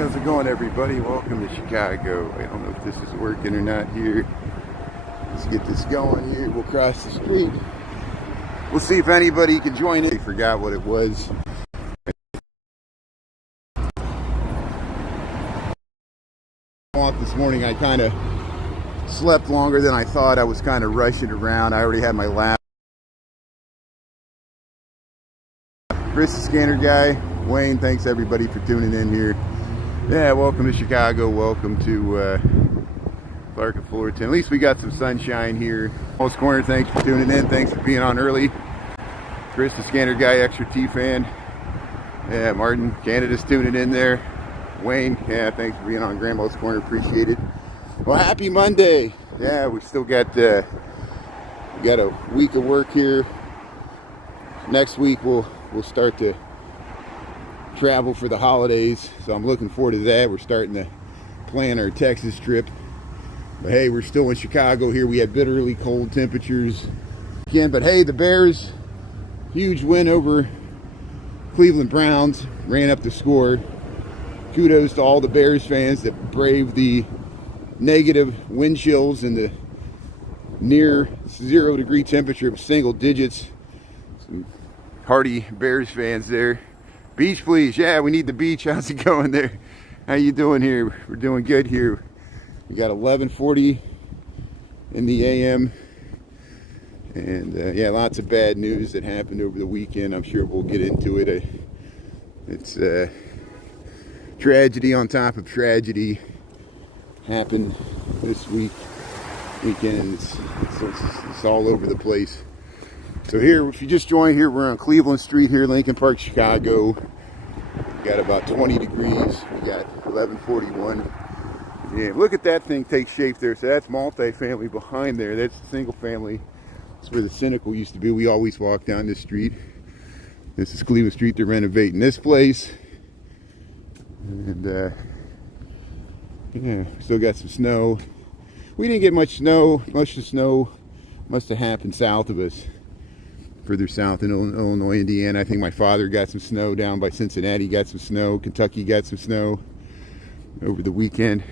How's it going, everybody? Welcome to Chicago. I don't know if this is working or not here. Let's get this going here. We'll cross the street. We'll see if anybody can join it. I forgot what it was. This morning I kind of slept longer than I thought. I was kind of rushing around. I already had my lap. Chris the Scanner Guy, Wayne, thanks everybody for tuning in here. Yeah, welcome to Chicago. Welcome to Clark and Fullerton. At least we got some sunshine here. Most Corner, thanks for tuning in. Thanks for being on early. Chris the Scanner Guy, extra T fan. Yeah, Martin, Canada's tuning in there. Wayne, yeah, thanks for being on Grandma's Corner. Appreciate it. Well, happy Monday. Yeah, we still got a week of work here. Next week we'll start to travel for the holidays, so I'm looking forward to that. We're starting to plan our Texas trip. But hey, we're still in Chicago here. We had bitterly cold temperatures again, but hey, the Bears, huge win over Cleveland Browns, ran up the score. Kudos to all the Bears fans that braved the negative wind chills and the near 0 degree temperature of single digits. Some hardy Bears fans there. Beach, please. Yeah, we need the beach. How's it going there? How you doing here? We're doing good here. We got 11:40 in the AM. And yeah, lots of bad news that happened over the weekend. I'm sure we'll get into it. It's tragedy on top of tragedy happened this weekend. It's all over the place. So here, if you just joined here, we're on Cleveland Street here, Lincoln Park, Chicago. We got about 20 degrees. We got 11:41. Yeah, look at that thing take shape there. So that's multifamily behind there. That's single family. That's where the Cynical used to be. We always walk down this street. This is Cleveland Street. They're renovating this place. And yeah, still got some snow. We didn't get much snow. Much of the snow must have happened south of us, further south in Illinois, Indiana. I think my father got some snow down by Cincinnati. Got some snow. Kentucky got some snow over the weekend.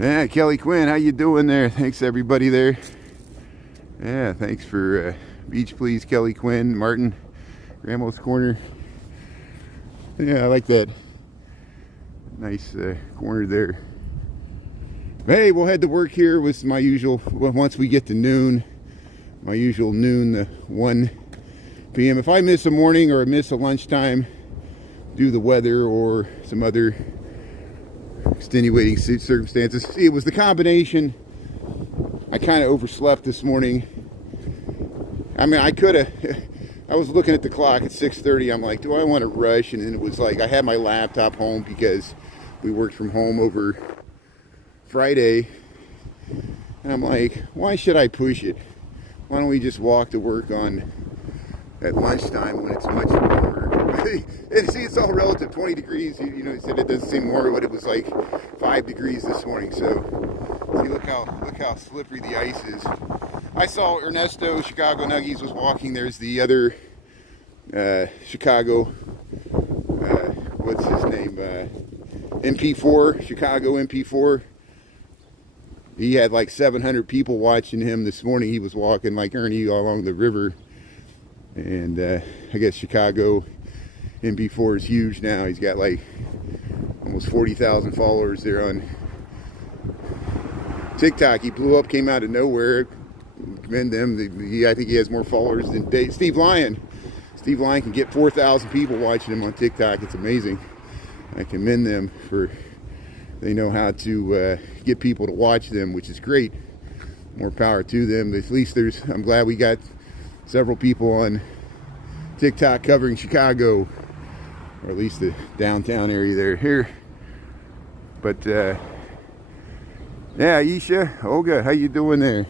Yeah, Kelly Quinn, how you doing there? Thanks everybody there. Yeah, thanks for Beach Please, Kelly Quinn, Martin, Grandma's Corner. Yeah, I like that nice corner there. Hey, we'll head to work here with my usual, once we get to noon, my usual noon to 1 p.m. If I miss a morning or miss a lunchtime due to the weather or some other extenuating circumstances. See, it was the combination. I kind of overslept this morning. I mean, I was looking at the clock at 6:30. I'm like, do I want to rush? And then it was like, I had my laptop home because we worked from home over Friday. And I'm like, why should I push it? Why don't we just walk to work at lunchtime when it's much warmer? And see, it's all relative. 20 degrees, you know, he said it doesn't seem warm, but it was like 5 degrees this morning. So, see, look how slippery the ice is. I saw Ernesto, Chicago Nuggies, was walking. There's the other Chicago, what's his name? MP4, Chicago MP4. He had like 700 people watching him this morning. He was walking like Ernie along the river. And I guess Chicago MP4 is huge now. He's got like almost 40,000 followers there on TikTok. He blew up, came out of nowhere. Commend them. I think he has more followers than Steve Lyon. Steve Lyon can get 4,000 people watching him on TikTok. It's amazing. I commend them for, they know how to get people to watch them, which is great. More power to them. At least I'm glad we got several people on TikTok covering Chicago, or at least the downtown area there. Here, but yeah, Isha, Olga, how you doing there?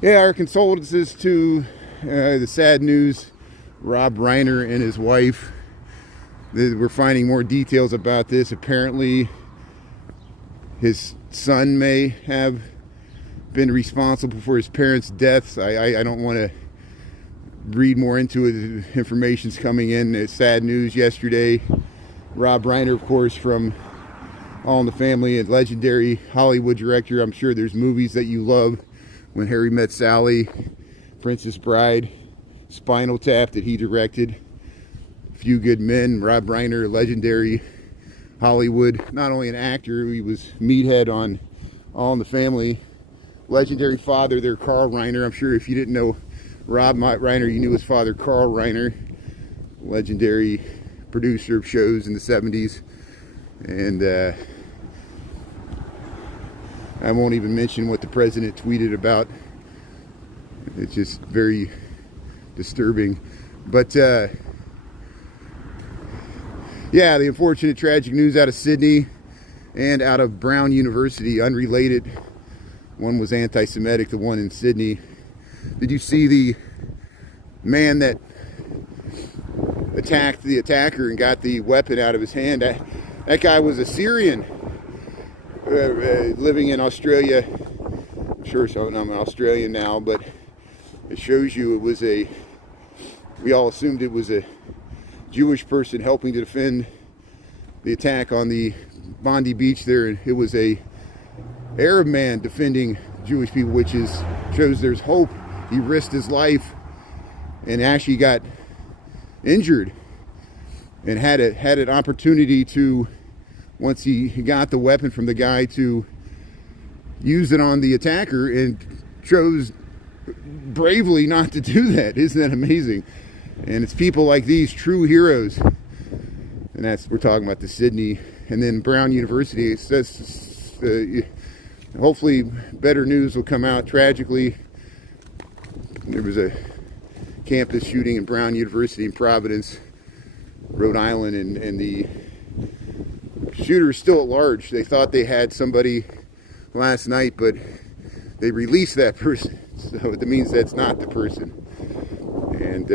Yeah, our condolences to the sad news, Rob Reiner and his wife. We're finding more details about this. Apparently, his son may have been responsible for his parents' deaths. I don't want to read more into it. Information's coming in. It's sad news yesterday. Rob Reiner, of course, from All in the Family, and legendary Hollywood director. I'm sure there's movies that you love. When Harry Met Sally, Princess Bride, Spinal Tap that he directed, Few Good Men. Rob Reiner, legendary Hollywood, not only an actor, he was meathead on All in the Family. Legendary father there, Carl Reiner. I'm sure if you didn't know Rob Reiner, you knew his father, Carl Reiner. Legendary producer of shows in the 70s. And I won't even mention what the president tweeted about. It's just very disturbing. But yeah, the unfortunate tragic news out of Sydney and out of Brown University, unrelated. One was anti-Semitic, the one in Sydney. Did you see the man that attacked the attacker and got the weapon out of his hand? That guy was a Syrian living in Australia. I'm sure so. I'm an Australian now, but it shows you it was we all assumed it was a Jewish person helping to defend the attack on the Bondi Beach there. And it was a Arab man defending Jewish people, which shows there's hope. He risked his life and actually got injured and had an opportunity to, once he got the weapon from the guy, to use it on the attacker, and chose bravely not to do that. Isn't that amazing? And it's people like these, true heroes. And we're talking about the Sydney. And then Brown University, it says hopefully better news will come out. Tragically, there was a campus shooting in Brown University in Providence, Rhode Island, and the shooter is still at large. They thought they had somebody last night, but they released that person. So that means that's not the person. And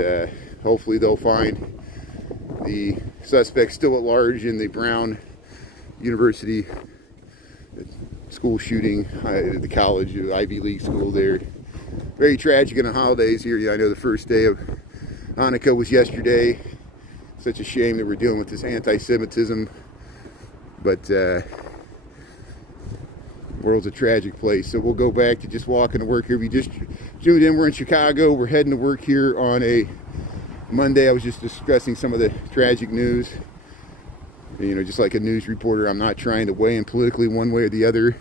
hopefully they'll find the suspect still at large in the Brown University school shooting, the college, Ivy League school there. Very tragic in the holidays here. I know the first day of Hanukkah was yesterday. Such a shame that we're dealing with this anti-Semitism. But the world's a tragic place. So we'll go back to just walking to work here. If you just tuned in, we're in Chicago. We're heading to work here on a Monday. I was just discussing some of the tragic news. You know, just like a news reporter, I'm not trying to weigh in politically one way or the other.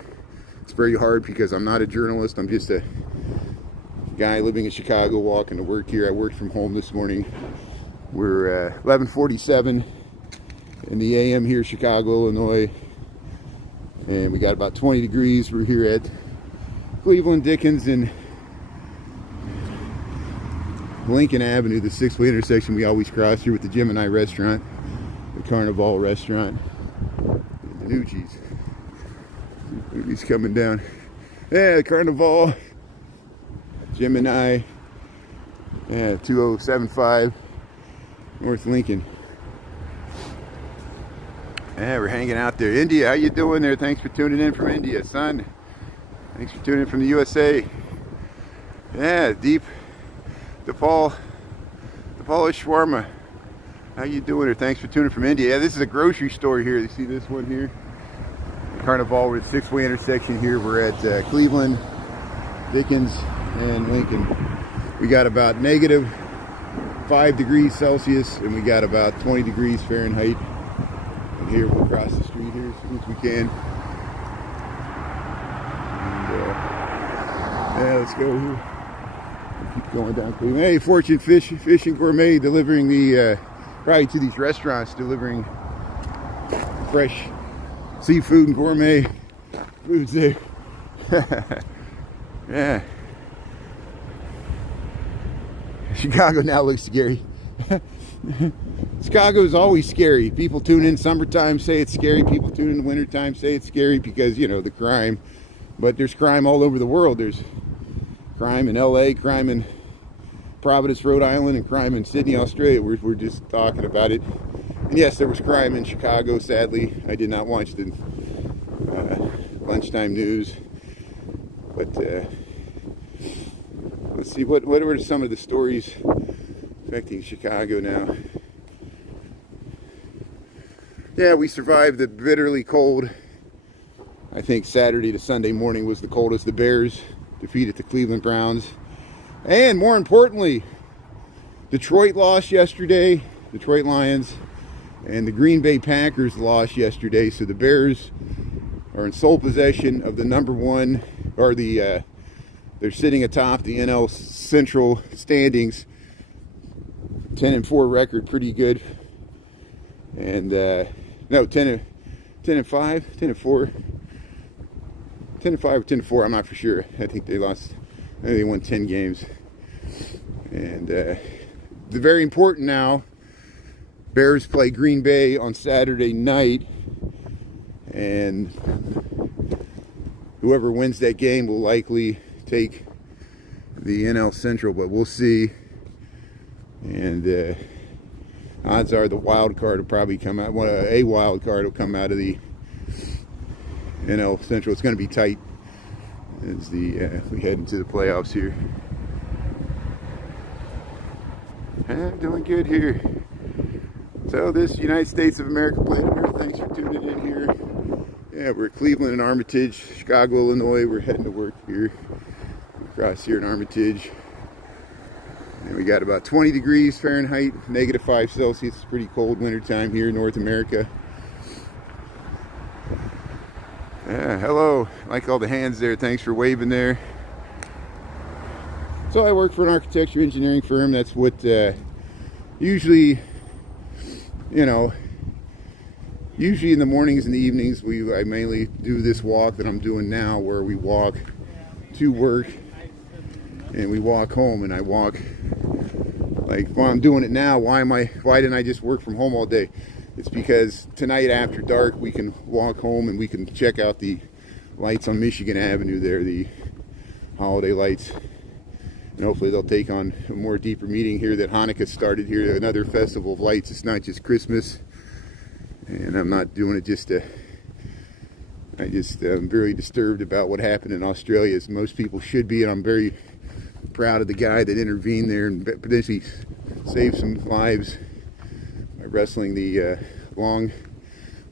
It's very hard because I'm not a journalist. I'm just a guy living in Chicago walking to work here. I worked from home this morning. We're 11:47 in the AM here, Chicago, Illinois. And we got about 20 degrees. We're here at Cleveland, Dickens, and Lincoln Avenue, the 6-way intersection we always cross here with the Gemini restaurant, the Carnival restaurant, and the Nucci's. He's coming down. Yeah, the Carnival, Gemini, yeah, 2075 North Lincoln. Yeah, we're hanging out there. India, how you doing there? Thanks for tuning in from India, son. Thanks for tuning in from the USA. Yeah, the Polish shawarma. How you doing there? Thanks for tuning in from India. Yeah, this is a grocery store here. You see this one here? Carnival, we're at 6-way intersection here. We're at Cleveland, Dickens, and Lincoln. We got about -5 degrees Celsius, and we got about 20 degrees Fahrenheit. And here we'll cross the street here as soon as we can. And, yeah, let's go here. We'll keep going down Cleveland. Hey, Fortune Fish and Gourmet delivering the probably to these restaurants, delivering fresh seafood and gourmet foods there. Yeah. Chicago now looks scary. Chicago is always scary. People tune in summertime, say it's scary. People tune in wintertime, say it's scary because, you know, the crime. But there's crime all over the world. There's crime in LA, crime in Providence, Rhode Island, and crime in Sydney, Australia. We're just talking about it. And yes, there was crime in Chicago, sadly. I did not watch the lunchtime news. But let's see, what are some of the stories affecting Chicago now? Yeah, we survived the bitterly cold. I think Saturday to Sunday morning was the coldest. The Bears defeated the Cleveland Browns. And more importantly, Detroit lost yesterday, Detroit Lions, and the Green Bay Packers lost yesterday. So the Bears are in sole possession of the number one, or they're sitting atop the NL Central standings. 10-4 record, pretty good. And no, 10-5, 10-4, 10-5 or 10-4. I'm not for sure. I think they lost. I think they won 10 games. And the very important now. Bears play Green Bay on Saturday night, and whoever wins that game will likely take the NL Central, but we'll see. And odds are the wild card will probably come out. Well, a wild card will come out of the NL Central. It's going to be tight as we head into the playoffs here. Doing good here. So this United States of America Planet Earth, thanks for tuning in here. Yeah, we're at Cleveland and Armitage, Chicago, Illinois. We're heading to work here, across here in Armitage. And we got about 20 degrees Fahrenheit, -5 Celsius. It's pretty cold winter time here in North America. Yeah, hello. I like all the hands there. Thanks for waving there. So I work for an architecture engineering firm. That's what usually in the mornings and the evenings, I mainly do this walk that I'm doing now, where we walk to work and we walk home. And I walk, like, while I'm doing it now, why didn't I just work from home all day? It's because tonight after dark we can walk home and we can check out the lights on Michigan Avenue there, the holiday lights. And hopefully they'll take on a more deeper meaning here that Hanukkah started here, another festival of lights. It's not just Christmas. And I'm not doing it just to, I'm very disturbed about what happened in Australia, as most people should be. And I'm very proud of the guy that intervened there and potentially saved some lives by wrestling the long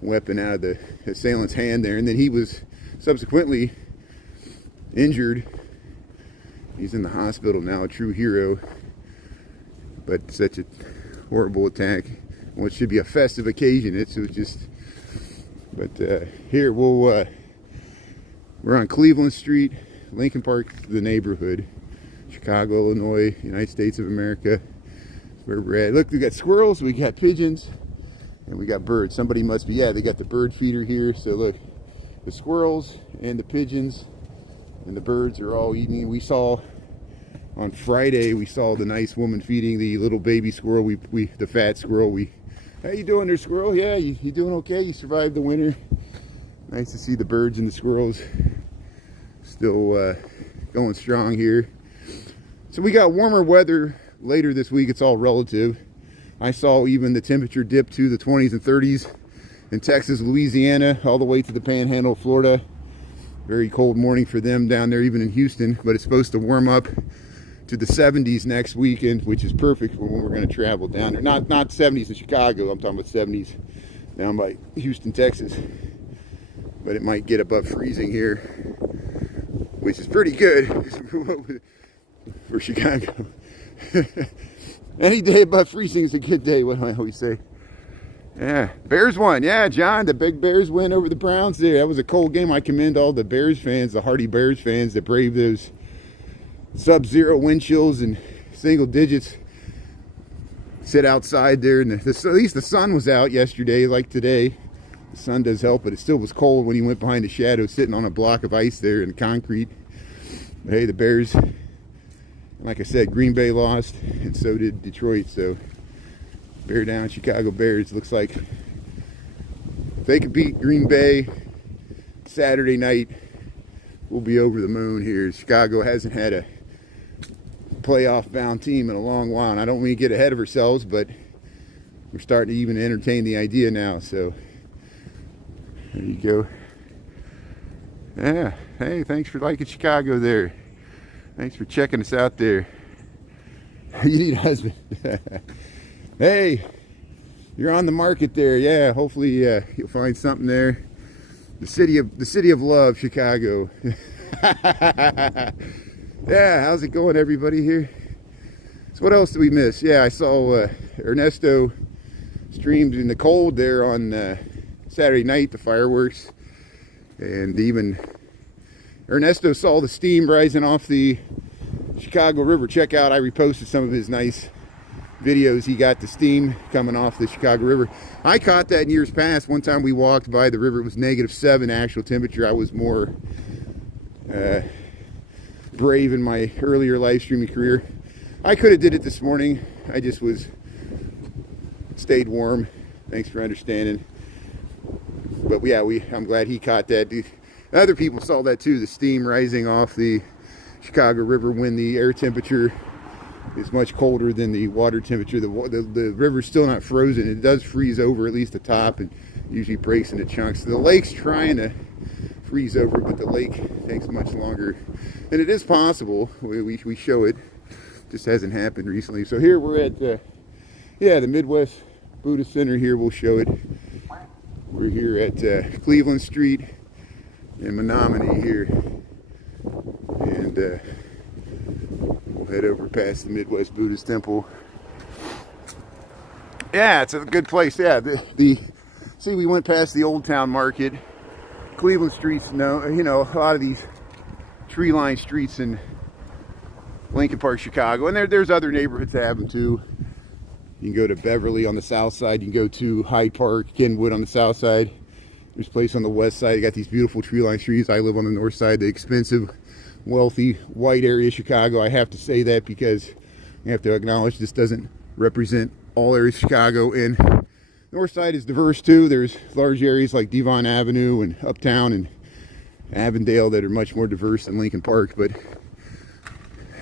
weapon out of the assailant's hand there. And then he was subsequently injured. He's in the hospital now, a true hero. But such a horrible attack. What should be a festive occasion, it was just. But here we're on Cleveland Street, Lincoln Park, the neighborhood, Chicago, Illinois, United States of America. Where we're at. Look, we got squirrels, we got pigeons, and we got birds. Somebody must be, they got the bird feeder here. So look, the squirrels and the pigeons and the birds are all eating. We saw on Friday, we saw the nice woman feeding the little baby squirrel. The fat squirrel. How you doing there, squirrel? Yeah, you doing okay? You survived the winter. Nice to see the birds and the squirrels still going strong here. So we got warmer weather later this week. It's all relative. I saw even the temperature dip to the 20s and 30s in Texas, Louisiana, all the way to the Panhandle of Florida. Very cold morning for them down there, even in Houston. But it's supposed to warm up to the 70s next weekend, which is perfect for when we're going to travel down there. Not 70s in Chicago, I'm talking about 70s down by Houston, Texas. But it might get above freezing here, which is pretty good for Chicago. Any day above freezing is a good day, what do I always say? Yeah, Bears won. Yeah, John, the big Bears win over the Browns there. That was a cold game. I commend all the Bears fans, the hardy Bears fans that braved those sub-zero wind chills and single digits. Sit outside there, and at least the sun was out yesterday, like today. The sun does help, but it still was cold when you went behind the shadow, sitting on a block of ice there in concrete. But hey, the Bears, like I said, Green Bay lost, and so did Detroit. So bear down, Chicago Bears. Looks like if they could beat Green Bay Saturday night, we'll be over the moon here. Chicago hasn't had a playoff bound team in a long while, and I don't mean to get ahead of ourselves, but we're starting to even entertain the idea now. So there you go. Yeah, hey, thanks for liking Chicago there. Thanks for checking us out there. You need a husband. Hey, You're on the market there. Yeah, hopefully you'll find something there. The city of love, Chicago. Yeah, how's it going, everybody here? So what else did we miss? Yeah, I saw Ernesto streamed in the cold there on Saturday night, the fireworks. And even Ernesto saw the steam rising off the Chicago River. Check out, I reposted some of his nice videos. He got the steam coming off the Chicago River. I caught that in years past. One time we walked by the river, it was -7 actual temperature. I was more brave in my earlier live streaming career. I could have did it this morning. I just stayed warm. Thanks for understanding. But yeah, I'm glad he caught that. Other people saw that too, the steam rising off the Chicago River when the air temperature is much colder than the water temperature. The river's still not frozen. It does freeze over, at least the top, and usually breaks into chunks. The lake's trying to freeze over, but the lake takes much longer. And it is possible. We show it. Just hasn't happened recently. So here we're at the Midwest Buddhist Center here. We'll show it. We're here at Cleveland Street in Menominee here. And we'll head over past the Midwest Buddhist Temple. Yeah, it's a good place. Yeah, see, we went past the Old Town Market. Cleveland Street's a lot of these tree-lined streets in Lincoln Park, Chicago, and there's other neighborhoods that have them too. You can go to Beverly on the south side. You can go to Hyde Park, Kenwood on the south side. There's a place on the west side. You got these beautiful tree-lined streets. I live on the north side, the expensive, wealthy, white area of Chicago. I have to say that because you have to acknowledge this doesn't represent all areas of Chicago. And north side is diverse too. There's large areas like Devon Avenue and Uptown and Avondale that are much more diverse than Lincoln Park. But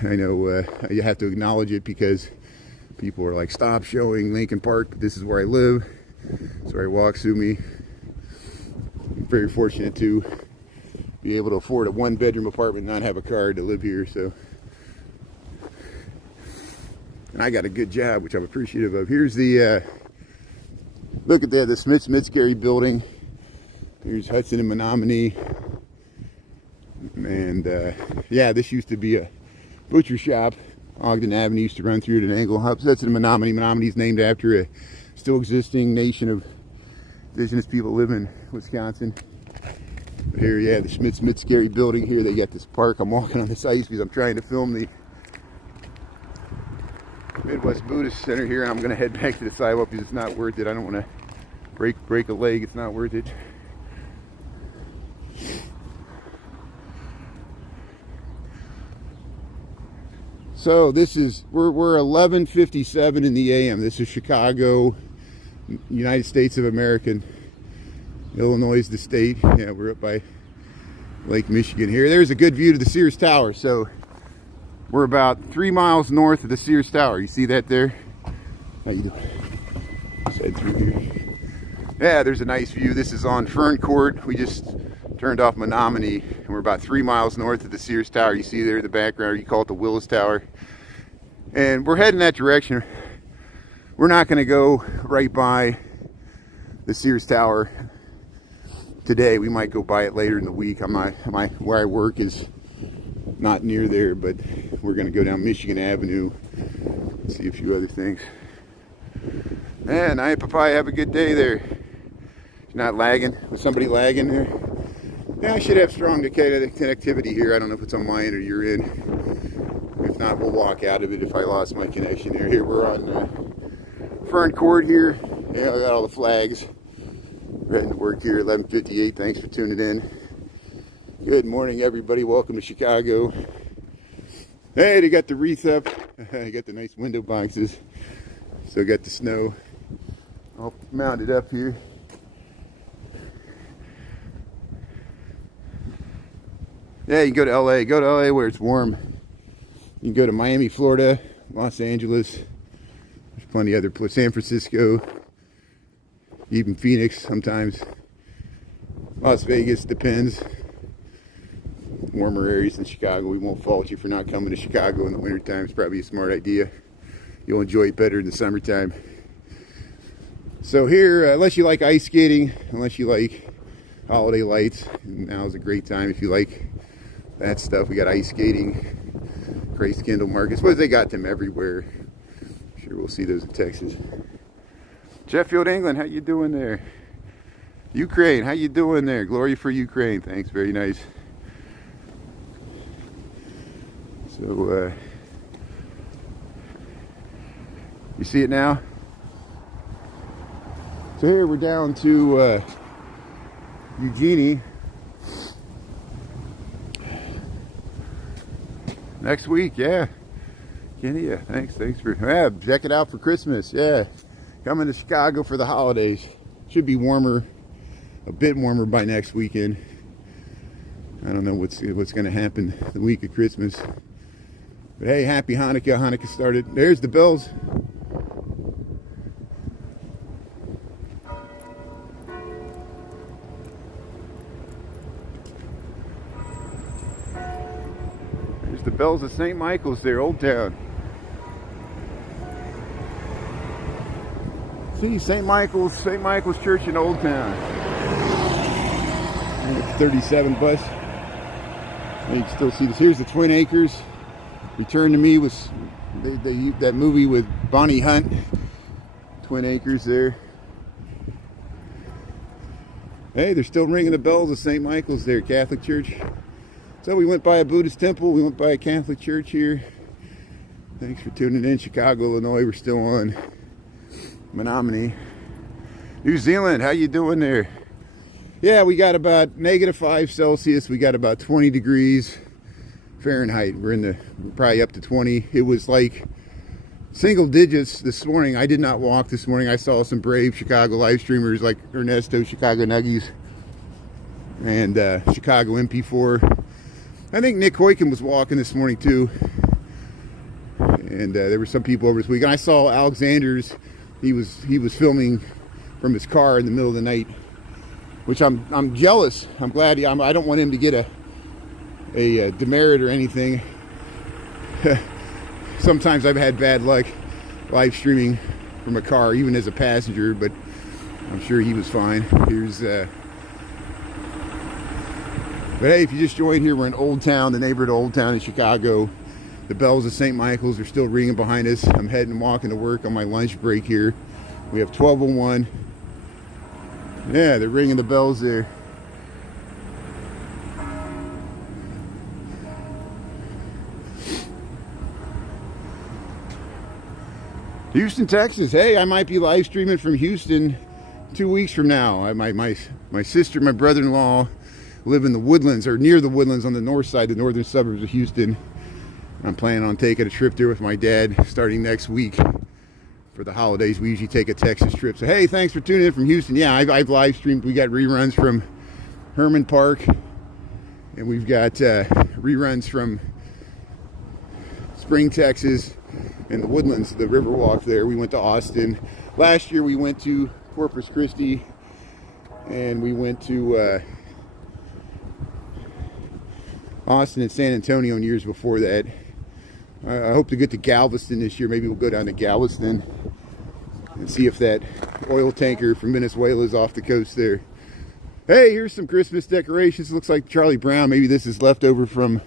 I know you have to acknowledge it because people are like, stop showing Lincoln Park, but this is where I live. It's where I walk through me. I'm very fortunate to be able to afford a 1-bedroom apartment and not have a car to live here. So, and I got a good job, which I'm appreciative of. Here's the look at that, the Smith-Scary building. Here's Hudson and Menominee. And yeah, this used to be a butcher shop. Ogden Avenue used to run through at an angle. Hudson and Menominee. Menominee's named after a still existing nation of indigenous people who live in Wisconsin. But here, yeah, the Smith-Scary building here. They got this park. I'm walking on this ice because I'm trying to film the Midwest Buddhist Center here, and I'm going to head back to the sidewalk because it's not worth it. I don't want to break a leg. It's not worth it. So this is, we're 11:57 in the AM. This is Chicago, United States of America. Illinois is the state. Yeah, we're up by Lake Michigan here. There's a good view to the Sears Tower. So we're about 3 miles north of the Sears Tower. You see that there? How you doing? Let's head through here. Yeah, there's a nice view. This is on Fern Court. We just turned off Menominee, and we're about 3 miles north of the Sears Tower. You see there in the background, you call it the Willis Tower. And we're heading that direction. We're not going to go right by the Sears Tower today. We might go by it later in the week. Where I work is not near there, but we're going to go down Michigan Avenue and see a few other things. And I, Papaya, have a good day there. You're not lagging? Was somebody lagging there? Yeah, I should have strong connectivity here. I don't know if it's on my end or your end. If not, we'll walk out of it if I lost my connection here. Here we're on Fern Court here. Yeah, I got all the flags. We're heading to work here at 11:58. Thanks for tuning in. Good morning, everybody. Welcome to Chicago. Hey, they got the wreath up. I got the nice window boxes. Still got the snow all mounted up here. Yeah, you can go to LA. Go to LA where it's warm. You can go to Miami, Florida, Los Angeles. There's plenty of other places. San Francisco, even Phoenix sometimes. Las Vegas, depends. Warmer areas than Chicago. We won't fault you for not coming to Chicago in the wintertime. It's probably a smart idea. You'll enjoy it better in the summertime. So here, unless you like ice skating, unless you like holiday lights, now's a great time if you like that stuff. We got ice skating, Christ Kindle markets. What they got them everywhere. I'm sure we'll see those in Texas. Sheffield, England, how you doing there? Ukraine, how you doing there? Glory for Ukraine. Thanks, very nice. So, you see it now? So here we're down to Eugenie. Next week, yeah. Kenya, thanks for, yeah, check it out for Christmas, yeah. Coming to Chicago for the holidays. Should be warmer, a bit warmer by next weekend. I don't know what's going to happen the week of Christmas. But hey, happy Hanukkah. Hanukkah started. There's the bells. There's the bells of St. Michael's there, Old Town. See, St. Michael's Church in Old Town. 37 bus. You can still see this. Here's the Twin Acres. Return to Me was that movie with Bonnie Hunt. Twin Acres there. Hey, they're still ringing the bells of St. Michael's there, Catholic Church. So we went by a Buddhist temple. We went by a Catholic church here. Thanks for tuning in. Chicago, Illinois. We're still on Menominee. New Zealand, how you doing there? Yeah, we got about -5 Celsius. We got about 20 degrees Fahrenheit. We're probably up to 20. It was like single digits this morning. I did not walk this morning. I saw some brave Chicago live streamers like Ernesto, Chicago Nuggies, and Chicago MP4. I think Nick Hoykin was walking this morning too. And there were some people over this week. And I saw Alexander's. He was filming from his car in the middle of the night, which I'm jealous. I'm glad. I don't want him to get a demerit or anything. Sometimes I've had bad luck live streaming from a car, even as a passenger, but I'm sure he was fine. Here's but hey, if you just joined here, we're in Old Town, the neighborhood of Old Town in Chicago. The bells of St. Michael's are still ringing behind us. I'm heading walking to work on my lunch break here. We have 12:01. Yeah, they're ringing the bells there. Houston, Texas. Hey, I might be live streaming from Houston 2 weeks from now. My sister, my brother-in-law live in the Woodlands, or near the Woodlands on the north side, the northern suburbs of Houston. I'm planning on taking a trip there with my dad starting next week. For the holidays, we usually take a Texas trip. So hey, thanks for tuning in from Houston. Yeah, I've live streamed. We got reruns from Herman Park, and we've got reruns from Spring, Texas, and the Woodlands, the Riverwalk there. We went to Austin. Last year we went to Corpus Christi, and we went to Austin and San Antonio in years before that. I hope to get to Galveston this year. Maybe we'll go down to Galveston and see if that oil tanker from Venezuela is off the coast there. Hey, here's some Christmas decorations. Looks like Charlie Brown. Maybe this is left over from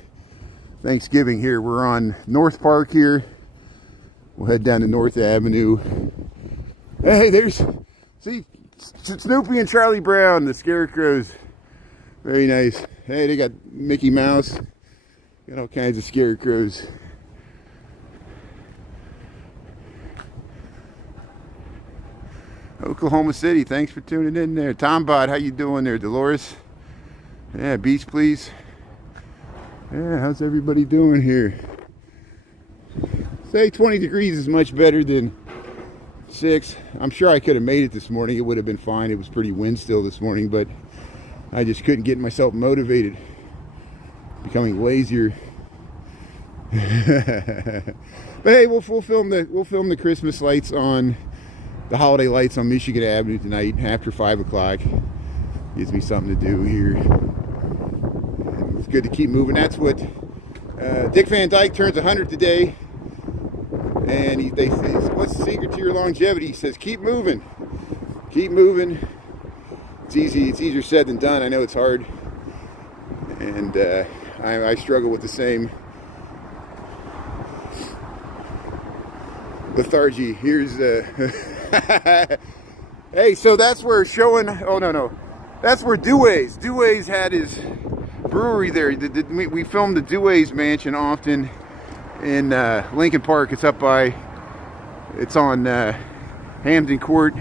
Thanksgiving here. We're on North Park here. We'll head down to North Avenue. Hey, see, Snoopy and Charlie Brown, the scarecrows. Very nice. Hey, they got Mickey Mouse. Got all kinds of scarecrows. Oklahoma City, thanks for tuning in there. Tombot, how you doing there? Dolores? Yeah, beach please. Yeah, how's everybody doing here? Say 20 degrees is much better than 6. I'm sure I could have made it this morning. It would have been fine. It was pretty wind still this morning, but I just couldn't get myself motivated. Becoming lazier. But hey, we'll film the Christmas lights on the holiday lights on Michigan Avenue tonight after 5 o'clock. Gives me something to do here. And it's good to keep moving. That's what Dick Van Dyke turns 100 today. And they say, what's the secret to your longevity? He says, keep moving. keep moving. It's easy. It's easier said than done. I know it's hard, and I struggle with the same lethargy. Here's hey, so that's where showing. Oh no, that's where Dewey's had his brewery there. We filmed the Dewey's mansion often in Lincoln Park. It's up by. It's on Hampton Court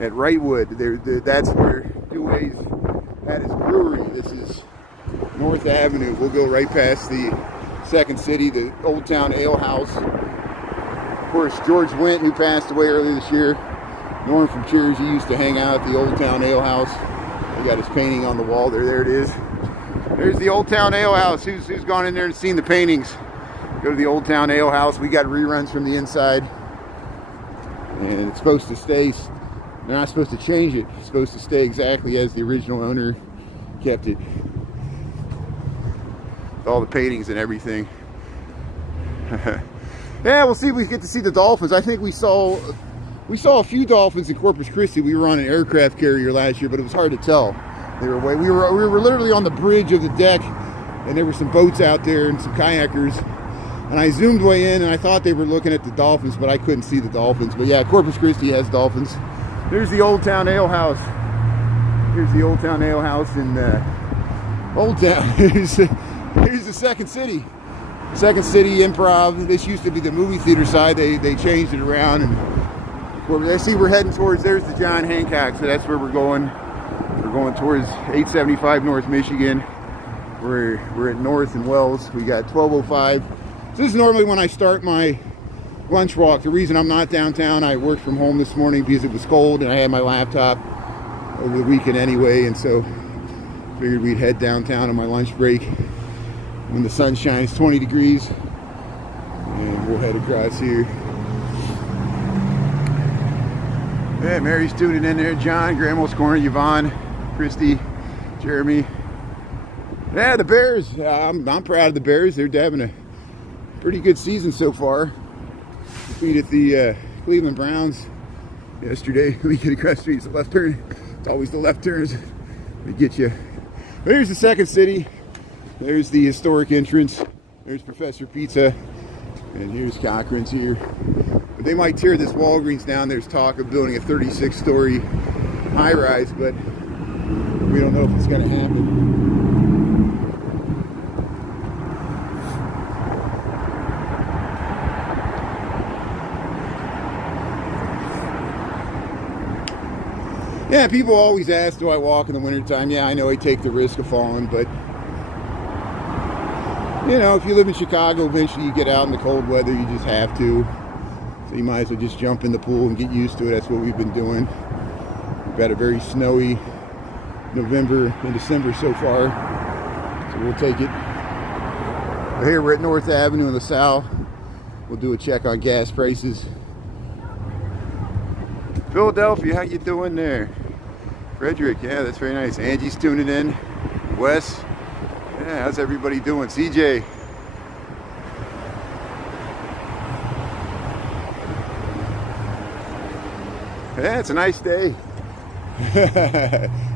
at Wrightwood. That's where Dewey's had his brewery. This is North Avenue. We'll go right past the Second City, the Old Town Ale House. Of course, George Wendt, who passed away earlier this year, Norm from Cheers, he used to hang out at the Old Town Ale House. He got his painting on the wall there. There it is. There's the Old Town Ale House. Who's gone in there and seen the paintings? Go to the Old Town Ale House. We got reruns from the inside. And it's supposed to stay, they're not supposed to change it. It's supposed to stay exactly as the original owner kept it. All the paintings and everything. Yeah, we'll see if we get to see the dolphins. I think we saw a few dolphins in Corpus Christi. We were on an aircraft carrier last year, but it was hard to tell. They were away. We were literally on the bridge of the deck, and there were some boats out there and some kayakers. And I zoomed way in, and I thought they were looking at the dolphins, but I couldn't see the dolphins. But yeah, Corpus Christi has dolphins. There's the Old Town Ale House. Here's the Old Town Ale House in Old Town. Here's the Second City. Second City Improv. This used to be the movie theater side. They changed it around. And I see we're heading towards, there's the John Hancock, so that's where we're going. We're going towards 875 North Michigan. We're at North and Wells. We got 1205. So this is normally when I start my lunch walk. The reason I'm not downtown, I worked from home this morning because it was cold and I had my laptop over the weekend anyway, and so figured we'd head downtown on my lunch break when the sun shines 20 degrees, and we'll head across here. Yeah, Mary's tuning in there, John, Grandma's Corner, Yvonne, Christy, Jeremy. Yeah, the Bears. I'm proud of the Bears. They're having a pretty good season so far. Defeated the Cleveland Browns yesterday. We get across the street, it's a left turn. It's always the left turns. They get you. But here's the Second City. There's the historic entrance. There's Professor Pizza. And here's Cochran's here. But they might tear this Walgreens down. There's talk of building a 36-story high-rise, but we don't know if it's going to happen. Yeah, people always ask, do I walk in the wintertime? Yeah, I know I take the risk of falling, but you know, if you live in Chicago, eventually you get out in the cold weather, you just have to. So you might as well just jump in the pool and get used to it. That's what we've been doing. We've got a very snowy November and December so far, so we'll take it. But here we're at North Avenue in LaSalle. We'll do a check on gas prices. Philadelphia, how you doing there? Frederick, yeah, that's very nice. Angie's tuning in. Wes, yeah, how's everybody doing? CJ. Yeah, it's a nice day.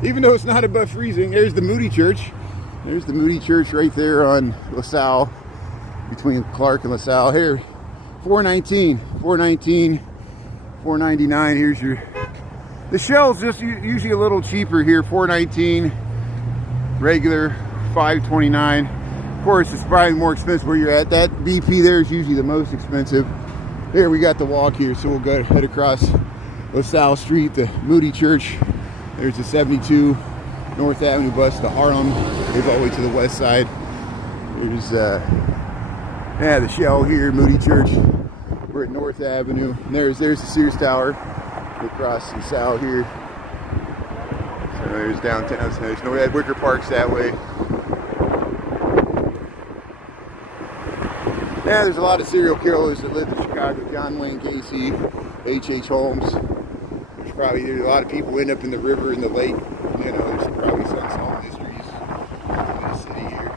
Even though it's not above freezing. There's the Moody Church. There's the Moody Church right there on LaSalle, between Clark and LaSalle. Here, $4.19, $4.99. Here's your. The Shell's just usually a little cheaper here. $4.19, regular $5.29. Of course, it's probably more expensive where you're at. That BP there is usually the most expensive. Here we got the walk here, so we'll go head across LaSalle Street, the Moody Church. There's the 72 North Avenue bus to Harlem. Goes all the way to the west side. There's yeah, the Shell here, Moody Church. We're at North Avenue. And there's the Sears Tower. Across LaSalle here. So there's downtown. So there's no Wicker Park's that way. Yeah, there's a lot of serial killers that live in Chicago. John Wayne Gacy, H.H. Holmes. There's a lot of people end up in the river and the lake. You know, there's probably some unsolved mysteries in the city here.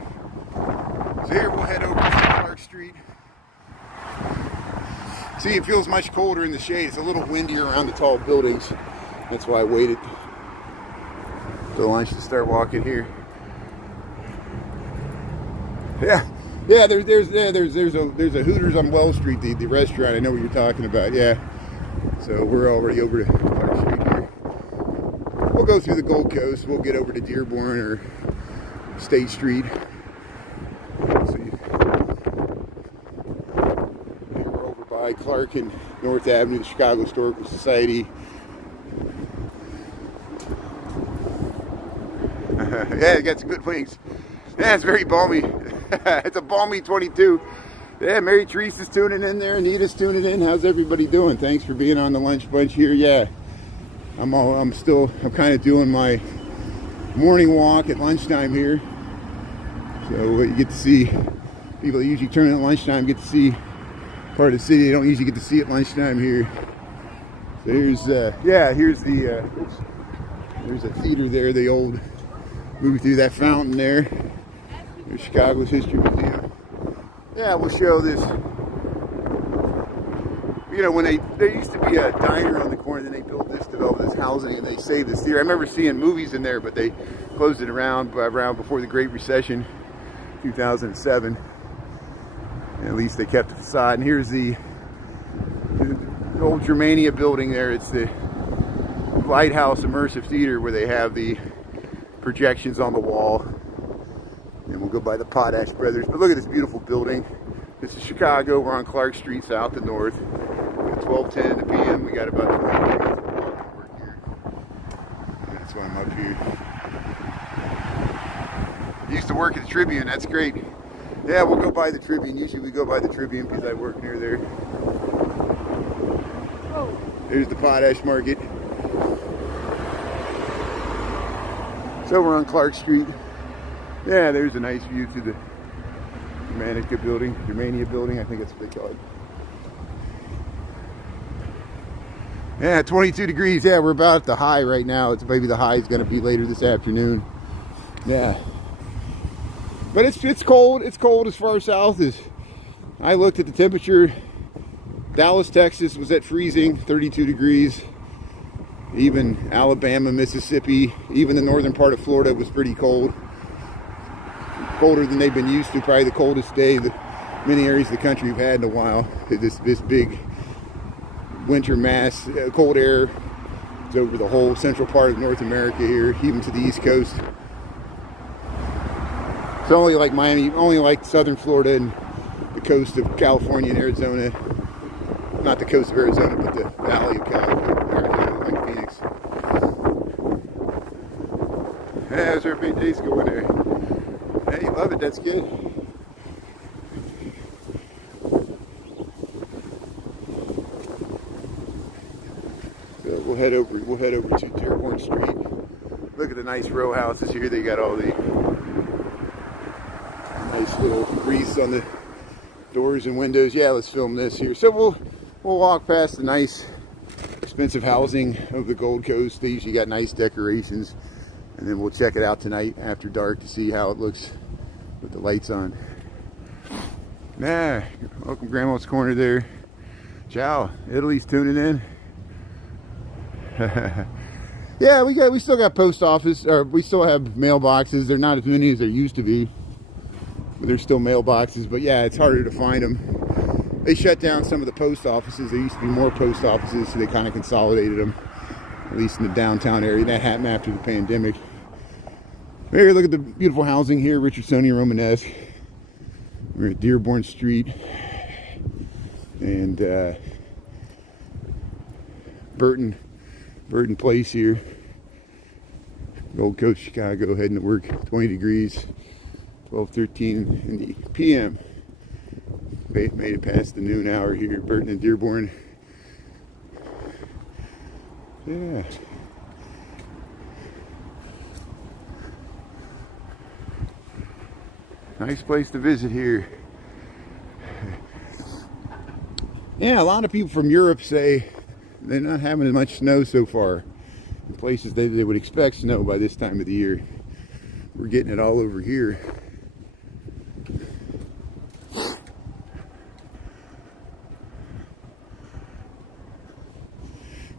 So here we'll head over to Clark Street. See, it feels much colder in the shade. It's a little windier around the tall buildings. That's why I waited till lunch to start walking here. Yeah, yeah. There's a Hooters on Wells Street, the restaurant. I know what you're talking about. Yeah. So we're already over to Clark Street here. We'll go through the Gold Coast. We'll get over to Dearborn or State Street. So we're over by Clark and North Avenue, the Chicago Historical Society. Yeah, it got some good wings. Yeah, it's very balmy. It's a balmy 22. Yeah, Mary Teresa's tuning in there. Anita's tuning in. How's everybody doing? Thanks for being on the lunch bunch here. Yeah, I'm kind of doing my morning walk at lunchtime here. So you get to see people that usually turn in at lunchtime get to see part of the city they don't usually get to see at lunchtime here. So here's there's a theater there, the old movie through that fountain there. There's Chicago's History Museum. Yeah, we'll show this. You know, when there used to be a diner on the corner, then they built this, developed this housing, and they saved this theater. I remember seeing movies in there, but they closed it around before the Great Recession, 2007. And at least they kept the facade. And here's the old Germania building there. It's the Lighthouse Immersive Theater where they have the projections on the wall. And we'll go by the Potash Brothers. But look at this beautiful building. This is Chicago. We're on Clark Street, south and north. At 12:10 p.m. We got about 20 minutes to work here. That's why I'm up here. Used to work at the Tribune. That's great. Yeah, we'll go by the Tribune. Usually we go by the Tribune because I work near there. There's the Potash Market. So we're on Clark Street. Yeah, there's a nice view to the Germania building, I think that's what they call it. Yeah, 22 degrees. Yeah, we're about at the high right now. It's maybe the high is going to be later this afternoon. Yeah. But it's cold. It's cold as far south as I looked at the temperature. Dallas, Texas was at freezing, 32 degrees. Even Alabama, Mississippi, even the northern part of Florida was pretty cold. Colder than they've been used to. Probably the coldest day that many areas of the country have had in a while. This big winter mass, cold air is over the whole central part of North America here, even to the East Coast. It's only like Miami, only like southern Florida and the coast of California and Arizona. Not the coast of Arizona, but the valley of California, like Phoenix. Yeah, how's everybody days going there? Yeah, you love it, that's good. So we'll head over to Dearborn Street. Look at the nice row houses here. They got all the nice little wreaths on the doors and windows. Yeah, let's film this here. So we'll walk past the nice expensive housing of the Gold Coast. They usually got nice decorations. And then we'll check it out tonight after dark to see how it looks with the lights on. Welcome Grandma's Corner there. Ciao. Italy's tuning in. Yeah, we still got post office, or we still have mailboxes. They're not as many as there used to be, but there's still mailboxes. But yeah, it's harder to find them. They shut down some of the post offices. There used to be more post offices, so they kind of consolidated them, at least in the downtown area. That happened after the pandemic. Here, look at the beautiful housing here, Richardsonian Romanesque. We're at Dearborn Street and Burton Place here. Gold Coast, Chicago, heading to work, 20 degrees, 12:13 in the p.m. Made it past the noon hour here, Burton and Dearborn. Yeah. Nice place to visit here. Yeah, a lot of people from Europe say they're not having as much snow so far. In places they would expect snow by this time of the year. We're getting it all over here.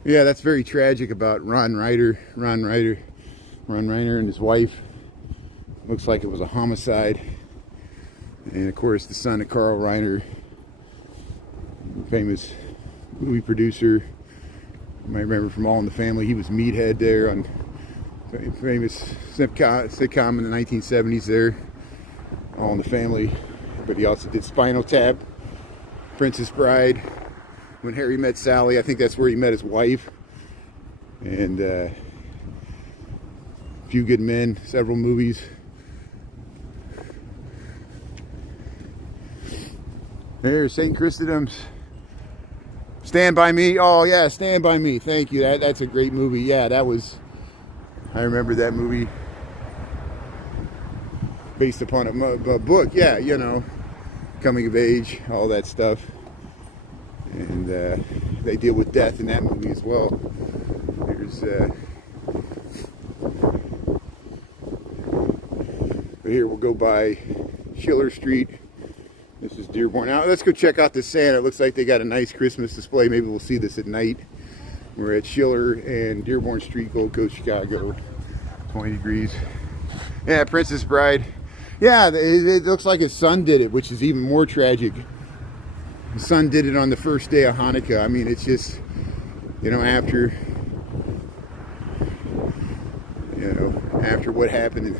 Yeah, that's very tragic about Ron Reiner and his wife. Looks like it was a homicide. And of course, the son of Carl Reiner, famous movie producer. You might remember from All in the Family. He was Meathead there on famous sitcom in the 1970s there, All in the Family. But he also did Spinal Tap, Princess Bride, When Harry Met Sally. I think that's where he met his wife. And Few Good Men, several movies. There's St. Chrysostom's. Stand By Me. Oh yeah, Stand By Me. Thank you. That's a great movie. Yeah, that was. I remember that movie. Based upon a book. Yeah, you know, coming of age, all that stuff. And they deal with death in that movie as well. There's here we'll go by Schiller Street. This is Dearborn. Now let's go check out the Santa. It looks like they got a nice Christmas display. Maybe we'll see this at night. We're at Schiller and Dearborn Street, Gold Coast, Chicago. 20 degrees. Yeah, Princess Bride. Yeah, it looks like his son did it, which is even more tragic. His son did it on the first day of Hanukkah. I mean, it's just, you know, after what happened in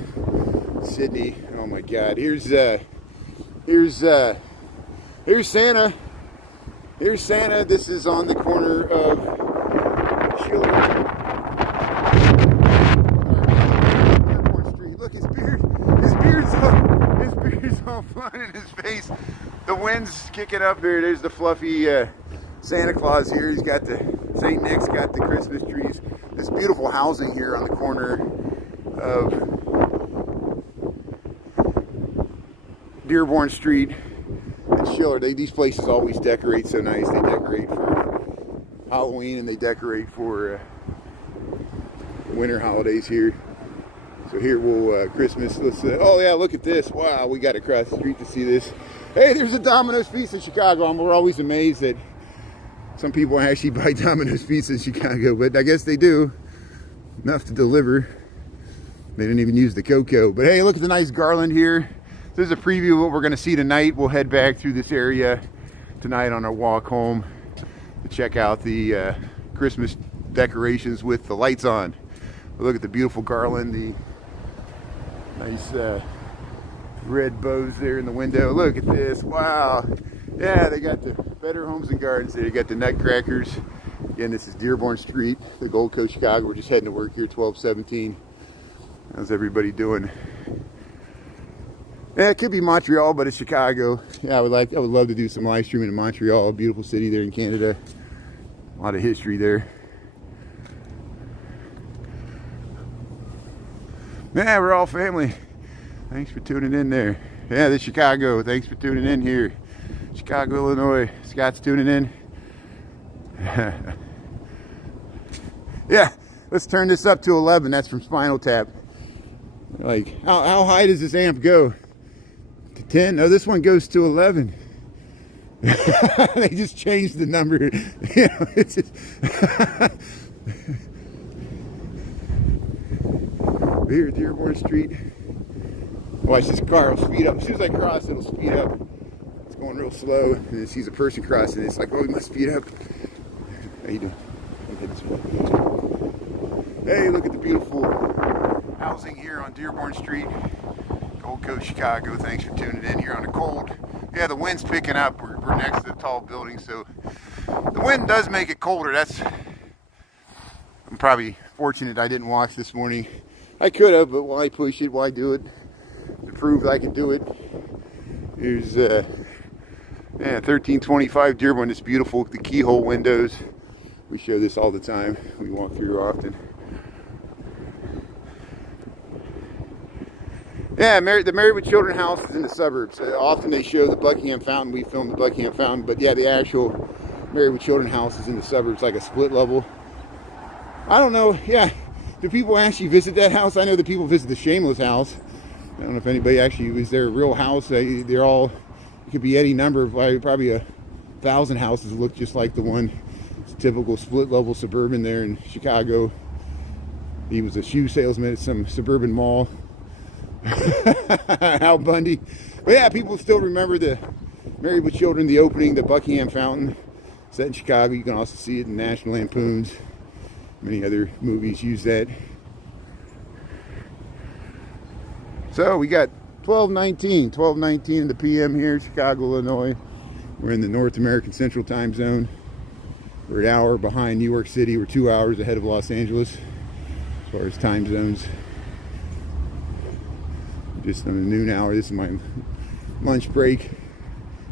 Sydney. Oh my God. Here's Santa. Here's Santa. This is on the corner of Schiller. Street. Look, his beard's all flying in his face. The wind's kicking up here. There's the fluffy Santa Claus here. He's got the St. Nick's got the Christmas trees. This beautiful housing here on the corner of Dearborn Street and Schiller. These places always decorate so nice. They decorate for Halloween and they decorate for winter holidays here. So here we'll Christmas. Let's oh yeah, look at this! Wow, we got to cross the street to see this. Hey, there's a Domino's Pizza in Chicago. We're always amazed that some people actually buy Domino's Pizza in Chicago, but I guess they do enough to deliver. They didn't even use the cocoa. But hey, look at the nice garland here. This is a preview of what we're going to see tonight. We'll head back through this area tonight on our walk home to check out the Christmas decorations with the lights on. Look at the beautiful garland, the nice red bows there in the window. Look at this. Wow. Yeah, they got the Better Homes and Gardens there. You got the Nutcrackers. Again, this is Dearborn Street, the Gold Coast, Chicago. We're just heading to work here, 1217. How's everybody doing? Yeah, it could be Montreal, but it's Chicago. Yeah, I would love to do some live streaming in Montreal, a beautiful city there in Canada. A lot of history there. Yeah, we're all family. Thanks for tuning in there. Yeah, this is Chicago. Thanks for tuning in here. Chicago, Illinois. Scott's tuning in. Yeah, let's turn this up to 11. That's from Spinal Tap. Like, how high does this amp go? To 10? No, this one goes to 11. They just changed the number. You know, it's just here at Dearborn Street. Watch this car will speed up. As soon as I cross, it'll speed up. It's going real slow, and it sees a person crossing. It's like, oh, we must speed up. How you doing? Hey, look at the beautiful housing here on Dearborn Street, Gold Coast, Chicago. Thanks for tuning in here on a cold. Yeah, the wind's picking up. We're next to the tall building, so the wind does make it colder. I'm probably fortunate I didn't walk this morning. I could have, but why push it? Why do it? To prove that I could do it. Here's 1325 Dearborn. It's beautiful. The keyhole windows. We show this all the time. We walk through often. Yeah, the Married with Children house is in the suburbs. Often they show the Buckingham Fountain. We filmed the Buckingham Fountain, but yeah, the actual Married with Children house is in the suburbs, like a split level. I don't know. Yeah, do people actually visit that house? I know that people visit the Shameless house. I don't know if anybody actually, is there a real house? They're all, it could be any number of, probably 1,000 houses that look just like the one. a typical split-level suburban there in Chicago. He was a shoe salesman at some suburban mall. Al Bundy. But yeah, people still remember the Married with Children, the opening, the Buckingham Fountain, set in Chicago. You can also see it in National Lampoons. Many other movies use that. So we got 12:19 in the PM here, Chicago, Illinois. We're in the North American Central Time Zone. We're an hour behind New York City. We're 2 hours ahead of Los Angeles as far as time zones. Just on a noon hour. This is my lunch break.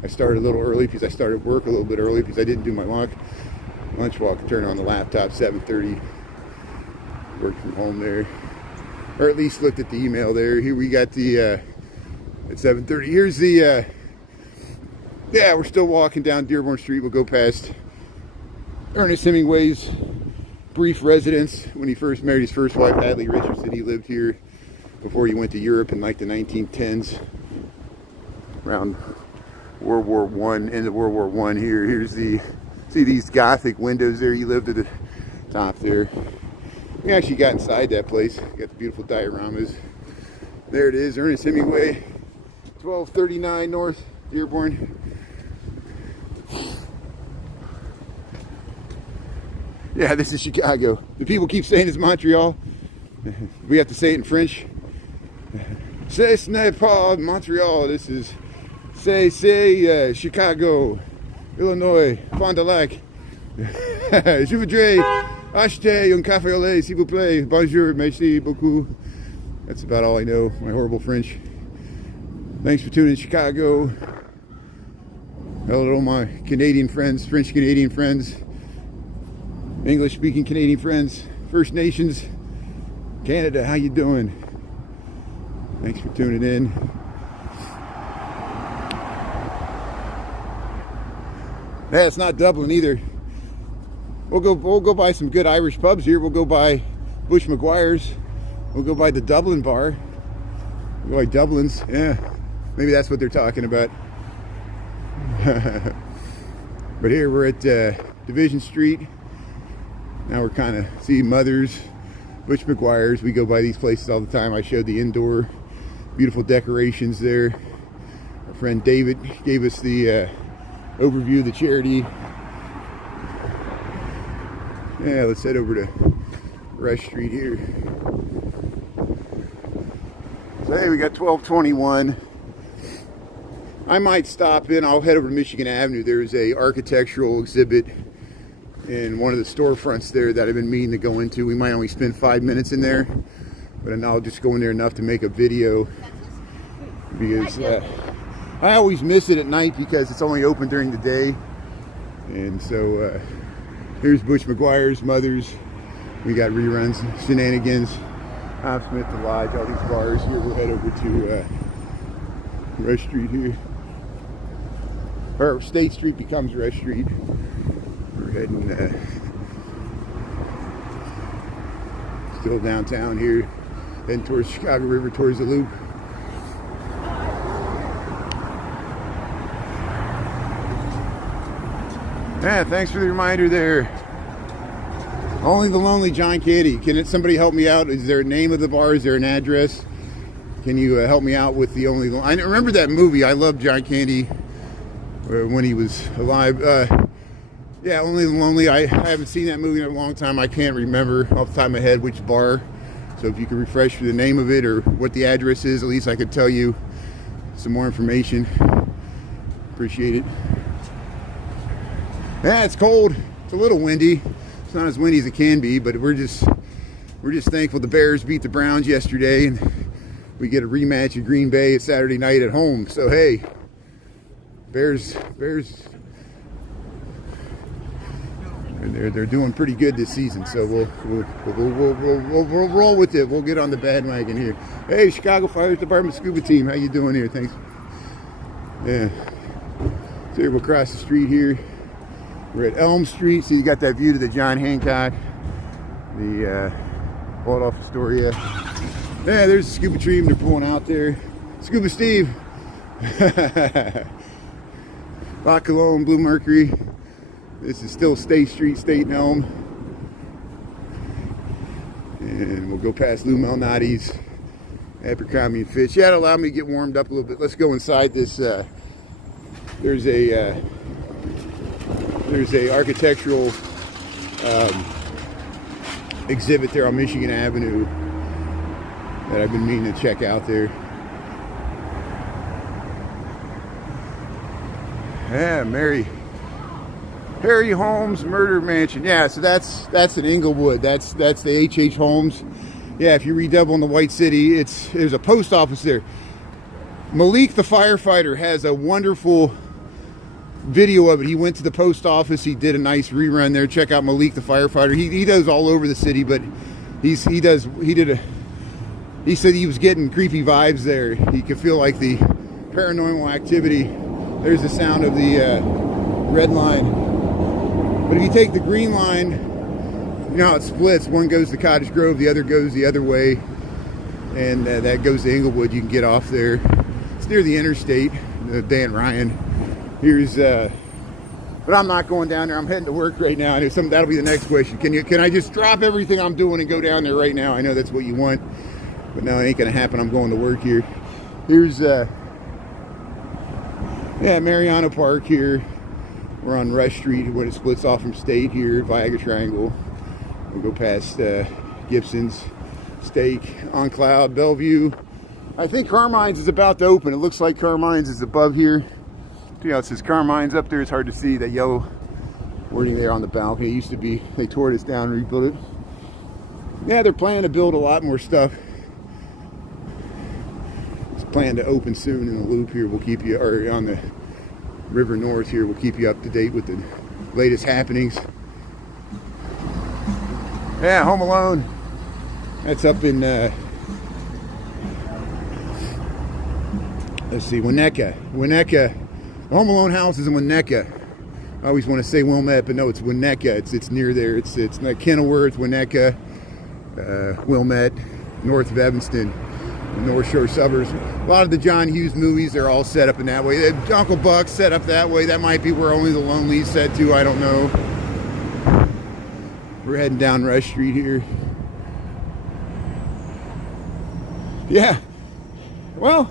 I started a little early because I started work a little bit early because I didn't do my lunch while I could turn on the laptop 7:30. Worked from home there. Or at least looked at the email there. Here we got the, at 7:30. Here's the, yeah, we're still walking down Dearborn Street. We'll go past Ernest Hemingway's brief residence when he first married his first wife, Hadley Richardson. He lived here before he went to Europe in like the 1910s. Around World War I, end of World War I here. Here's the, see these Gothic windows there? He lived at the top there. We actually got inside that place. Got the beautiful dioramas. There it is, Ernest Hemingway, 1239 North Dearborn. Yeah, this is Chicago. The people keep saying it's Montreal. We have to say it in French. Ce n'est pas Montreal. This is Chicago, Illinois, Fond du Lac. Je voudrais acheter un café au lait, s'il vous plaît. Bonjour, merci beaucoup. That's about all I know, my horrible French. Thanks for tuning in, Chicago. Hello, my Canadian friends, French Canadian friends, English speaking Canadian friends, First Nations, Canada, how you doing? Thanks for tuning in. Yeah, it's not Dublin either. We'll go by some good Irish pubs here. We'll go by Bush McGuire's. We'll go by the Dublin bar. We'll go by Dublin's. Yeah, maybe that's what they're talking about. But here we're at Division Street. Now we're kind of see Mother's, Bush McGuire's. We go by these places all the time. I showed the indoor beautiful decorations there. Our friend David gave us the overview of the charity. Yeah, let's head over to Rush Street here. So hey, we got 1221. I might stop in. I'll head over to Michigan Avenue. There's a architectural exhibit in one of the storefronts there that I've been meaning to go into. We might only spend 5 minutes in there, but I'll just go in there enough to make a video because I always miss it at night because it's only open during the day. And so here's Bush McGuire's, Mother's. We got reruns, Shenanigans, Hop Smith, The Lodge, all these bars here. We'll head over to Rush Street here. Or State Street becomes Rush Street. We're heading still downtown here, heading towards Chicago River, towards the Loop. Yeah, thanks for the reminder there. Only the Lonely John Candy. Can somebody help me out? Is there a name of the bar? Is there an address? Can you help me out with the Only Lonely? I remember that movie. I loved John Candy when he was alive. Yeah, Only the Lonely. I haven't seen that movie in a long time. I can't remember off the top of my head which bar. So if you could refresh the name of it or what the address is, at least I could tell you some more information. Appreciate it. Yeah, it's cold. It's a little windy. It's not as windy as it can be, but we're just thankful the Bears beat the Browns yesterday, and we get a rematch in Green Bay Saturday night at home. So hey, Bears, they're doing pretty good this season. So we'll roll with it. We'll get on the bandwagon here. Hey, Chicago Fire Department Scuba Team, how you doing here? Thanks. Yeah. So here we'll cross the street here. We're at Elm Street, so you got that view to the John Hancock, the Waldorf Astoria. Yeah, there's the scuba team. They're pulling out there. Scuba Steve. La Cologne, Blue Mercury. This is still State Street, State and Elm. And we'll go past Lou Malnati's, Abercrombie and Fitch. Yeah, it'll allow me to get warmed up a little bit. Let's go inside this. There's a architectural exhibit there on Michigan Avenue that I've been meaning to check out there. Yeah, Harry Holmes Murder Mansion. Yeah, so that's in Inglewood. That's the H.H. Holmes. Yeah, if you redouble in the White City, there's a post office there. Malik the firefighter has a wonderful video of it. He went to the post office. He did a nice rerun there. Check out Malik the firefighter. He does all over the city, but he said he was getting creepy vibes there. He could feel like the paranormal activity. There's the sound of the red line. But if you take the green line, you know how it splits. One goes to Cottage Grove, the other goes the other way, and that goes to Inglewood. You can get off there. It's near the interstate, Dan Ryan. Here's, but I'm not going down there. I'm heading to work right now. And that'll be the next question. Can I just drop everything I'm doing and go down there right now? I know that's what you want, but no, it ain't gonna happen. I'm going to work here. Here's, Mariano Park here. We're on Rush Street when it splits off from State here, Viagra Triangle. We'll go past Gibson's, Steak, On Cloud, Bellevue. I think Carmine's is about to open. It looks like Carmine's is above here. See how it says Carmine's up there? It's hard to see that yellow wording there on the balcony. It used to be, they tore this down and rebuilt it. Yeah, they're planning to build a lot more stuff. It's planned to open soon in the loop here. We'll keep you, or on the River North here, we'll keep you up to date with the latest happenings. Yeah, Home Alone. That's up in, let's see, Winnetka. The Home Alone house is in Winnetka. I always want to say Wilmette, but no, it's Winnetka. It's near there. It's like Kenilworth, Winnetka, Wilmette, north of Evanston, the North Shore suburbs. A lot of the John Hughes movies, they're all set up in that way. Uncle Buck's set up that way. That might be where Only the Lonely's set to. I don't know. We're heading down Rush Street here. Yeah. Well,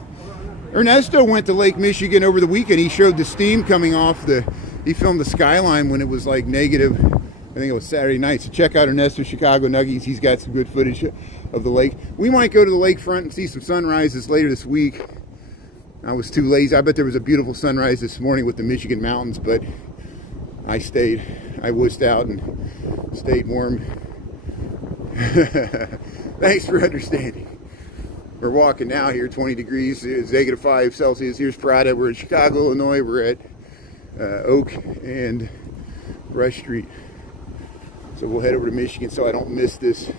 Ernesto went to Lake Michigan over the weekend. He showed the steam coming off he filmed the skyline when it was like negative. I think it was Saturday night. So check out Ernesto Chicago Nuggies. He's got some good footage of the lake. We might go to the lakefront and see some sunrises later this week. I was too lazy. I bet there was a beautiful sunrise this morning with the Michigan mountains, but I stayed. I wussed out and stayed warm. Thanks for understanding. We're walking now here, 20 degrees, it's -5 Celsius. Here's Prada. We're in Chicago, Illinois. We're at Oak and Rush Street. So we'll head over to Michigan so I don't miss this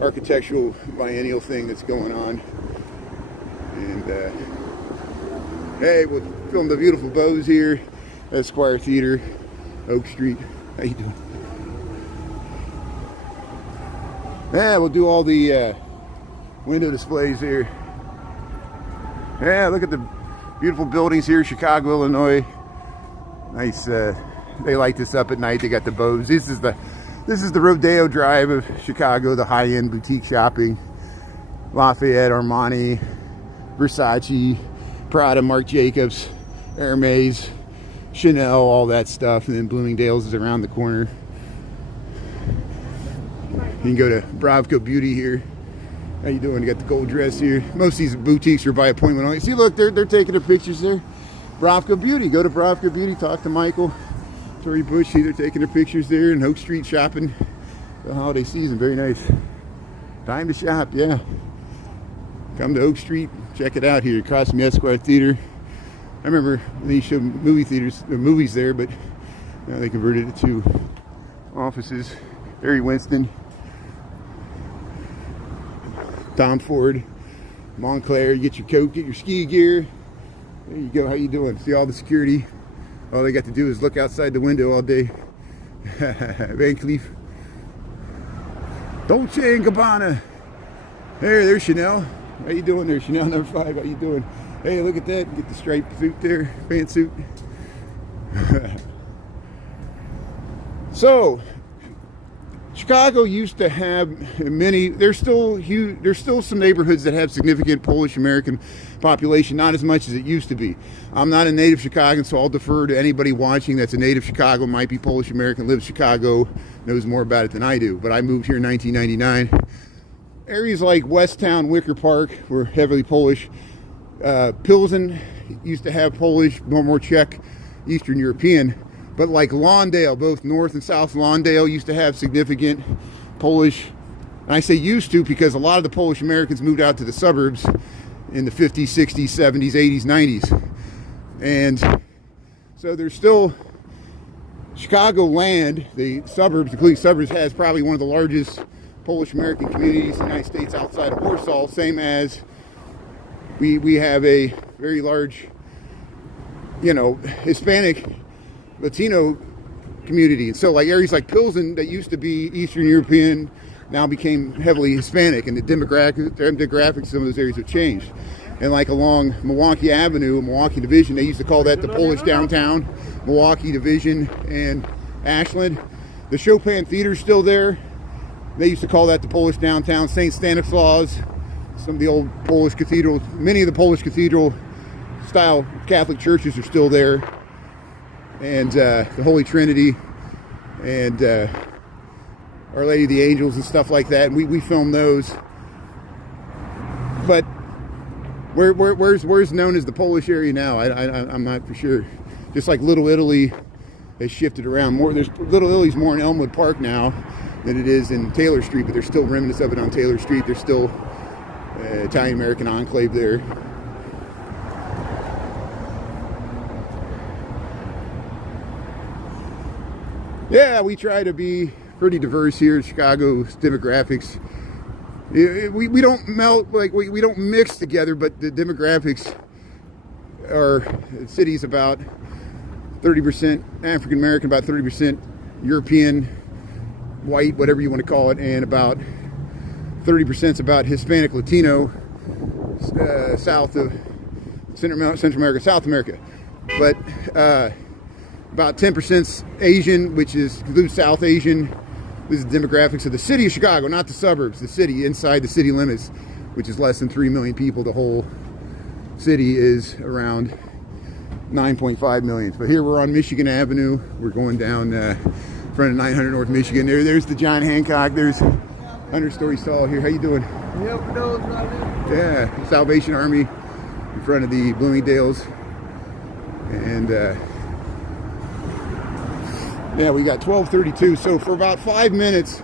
architectural biennial thing that's going on. And hey, we'll film the beautiful bows here at Squire Theater, Oak Street. How you doing? Yeah, we'll do all the window displays here. Yeah, look at the beautiful buildings here, Chicago, Illinois. Nice. They light this up at night. They got the bows. This is the Rodeo Drive of Chicago, the high-end boutique shopping. Lafayette, Armani, Versace, Prada, Marc Jacobs, Hermes, Chanel, all that stuff. And then Bloomingdale's is around the corner. You can go to Bravco Beauty here. How you doing? You got the gold dress here. Most of these boutiques are by appointment only. See, look, they're taking their pictures there. Bravco Beauty. Go to Bravco Beauty. Talk to Michael. Tori Bush. See, they're taking their pictures there in Oak Street shopping the holiday season. Very nice. Time to shop, yeah. Come to Oak Street. Check it out here. Across from the Esquire Theater. I remember they showed movies there, but now they converted it to offices. Harry Winston. Tom Ford, Montclair. You get your coat, get your ski gear. There you go. How you doing? See all the security. All they got to do is look outside the window all day. Van Cleef. Dolce & Gabbana. There's Chanel. How you doing there, Chanel number 5? How you doing? Hey, look at that. Get the striped suit there. Pantsuit. So Chicago used to have many. There's still some neighborhoods that have significant Polish American population, not as much as it used to be. I'm not a native Chicagoan, so I'll defer to anybody watching that's a native Chicago, might be Polish American, lives in Chicago, knows more about it than I do. But I moved here in 1999. Areas like Westtown, Wicker Park were heavily Polish. Pilsen used to have Polish, more Czech, Eastern European. But like Lawndale, both North and South Lawndale used to have significant Polish. And I say used to because a lot of the Polish Americans moved out to the suburbs in the 50s, 60s, 70s, 80s, 90s. And so there's still Chicago land, the suburbs, including suburbs, has probably one of the largest Polish American communities in the United States outside of Warsaw, same as we have a very large, Hispanic Latino community. And so like areas like Pilsen that used to be Eastern European now became heavily Hispanic, and the demographics of some of those areas have changed. And like along Milwaukee Avenue, Milwaukee Division, they used to call that the Polish downtown, Milwaukee Division and Ashland. The Chopin Theater's still there. They used to call that the Polish downtown. St. Stanislaus, some of the old Polish cathedrals, many of the Polish cathedral style Catholic churches are still there. And the Holy Trinity and Our Lady of the Angels and stuff like that. And we filmed those. But where's known as the Polish area now? I'm not for sure. Just like Little Italy has shifted around more. Little Italy's more in Elmwood Park now than it is in Taylor Street, but there's still remnants of it on Taylor Street. There's still Italian-American enclave there. Yeah, we try to be pretty diverse here in Chicago's demographics. We don't melt, like we don't mix together, but the demographics are, the city's about 30% African American, about 30% European, white, whatever you want to call it, and about 30% is about Hispanic, Latino, south of Central America, South America. But about 10% Asian, which includes South Asian. This is the demographics of the city of Chicago, not the suburbs, the city, inside the city limits, which is less than 3 million people. The whole city is around 9.5 million. But here we're on Michigan Avenue. We're going down in front of 900 North Michigan. There's the John Hancock. There's 100 stories tall here. How you doing? Yeah, Salvation Army in front of the Bloomingdales. And yeah, we got 12:32. So for about 5 minutes,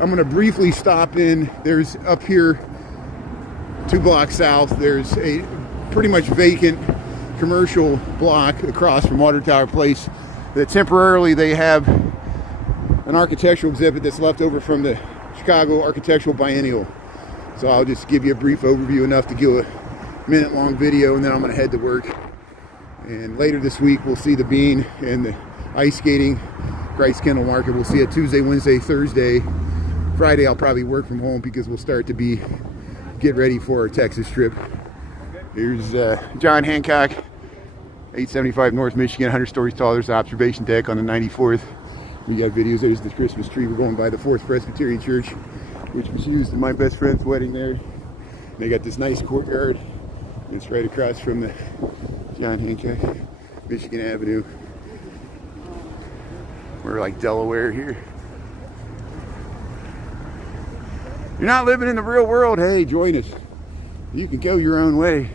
I'm going to briefly stop in. There's up here, 2 blocks south, there's a pretty much vacant commercial block across from Water Tower Place that temporarily they have an architectural exhibit that's left over from the Chicago Architectural Biennial. So I'll just give you a brief overview, enough to give a minute-long video, and then I'm going to head to work. And later this week, we'll see the Bean and the ice skating, Christ Kennel Market. We'll see it Tuesday, Wednesday, Thursday. Friday, I'll probably work from home because we'll start to get ready for our Texas trip. Here's John Hancock, 875 North Michigan, 100 stories tall. There's the observation deck on the 94th. We got videos. There's the Christmas tree. We're going by the 4th Presbyterian Church, which was used in my best friend's wedding there. They got this nice courtyard. It's right across from the John Hancock, Michigan Avenue. We're like Delaware here. You're not living in the real world? Hey, join us. You can go your own way.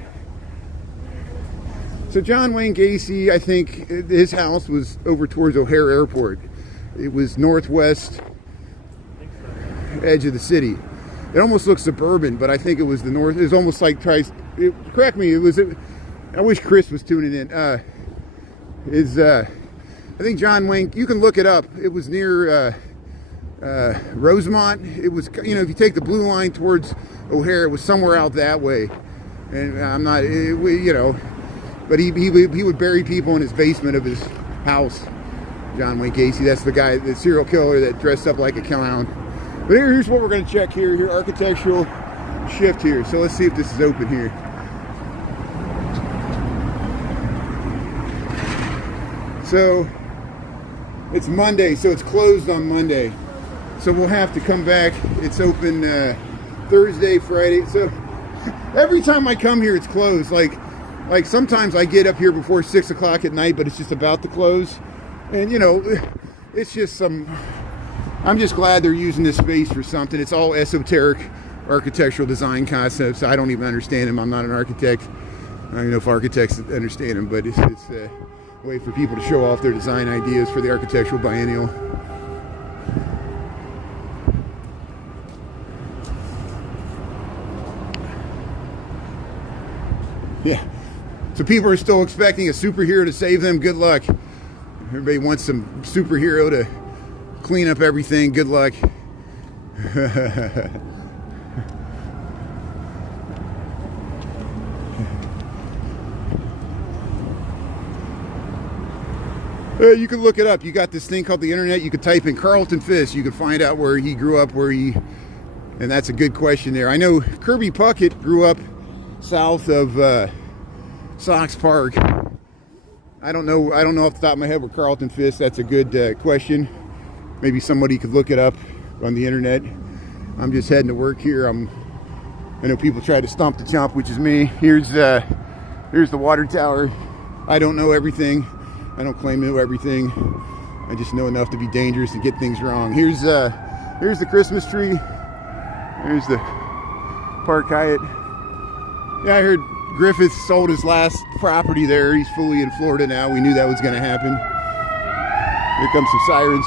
So John Wayne Gacy, I think his house was over towards O'Hare Airport. It was northwest edge of the city. It almost looks suburban, but I think it was the north. It was almost like, correct me, I wish Chris was tuning in. I think John Wayne, you can look it up. It was near Rosemont. It was, if you take the blue line towards O'Hare, it was somewhere out that way. And I'm not, but he would bury people in his basement of his house. John Wayne Gacy, that's the guy, the serial killer that dressed up like a clown. But here's what we're going to check here, architectural shift here. So let's see if this is open here. So It's Monday, so it's closed on Monday. So we'll have to come back. It's open Thursday, Friday. So every time I come here, it's closed. Like sometimes I get up here before 6 o'clock at night, but it's just about to close. And you know, it's just I'm just glad they're using this space for something. It's all esoteric architectural design concepts. I don't even understand them. I'm not an architect. I don't even know if architects understand them, but it's a way for people to show off their design ideas for the architectural biennial. Yeah. So people are still expecting a superhero to save them. Good luck. Everybody wants some superhero to clean up everything. Good luck. You can look it up. You got this thing called the internet. You could type in Carlton Fisk. You can find out where he grew up, and that's a good question there. I know Kirby Puckett grew up south of Sox Park. I don't know off the top of my head where Carlton Fisk. That's a good question. Maybe somebody could look it up on the internet. I'm just heading to work here. I know people try to stump the chump, which is me. Here's the water tower. I don't know everything. I don't claim to know everything. I just know enough to be dangerous and get things wrong. Here's the Christmas tree. Here's the Park Hyatt. Yeah, I heard Griffith sold his last property there. He's fully in Florida now. We knew that was going to happen. Here comes some sirens.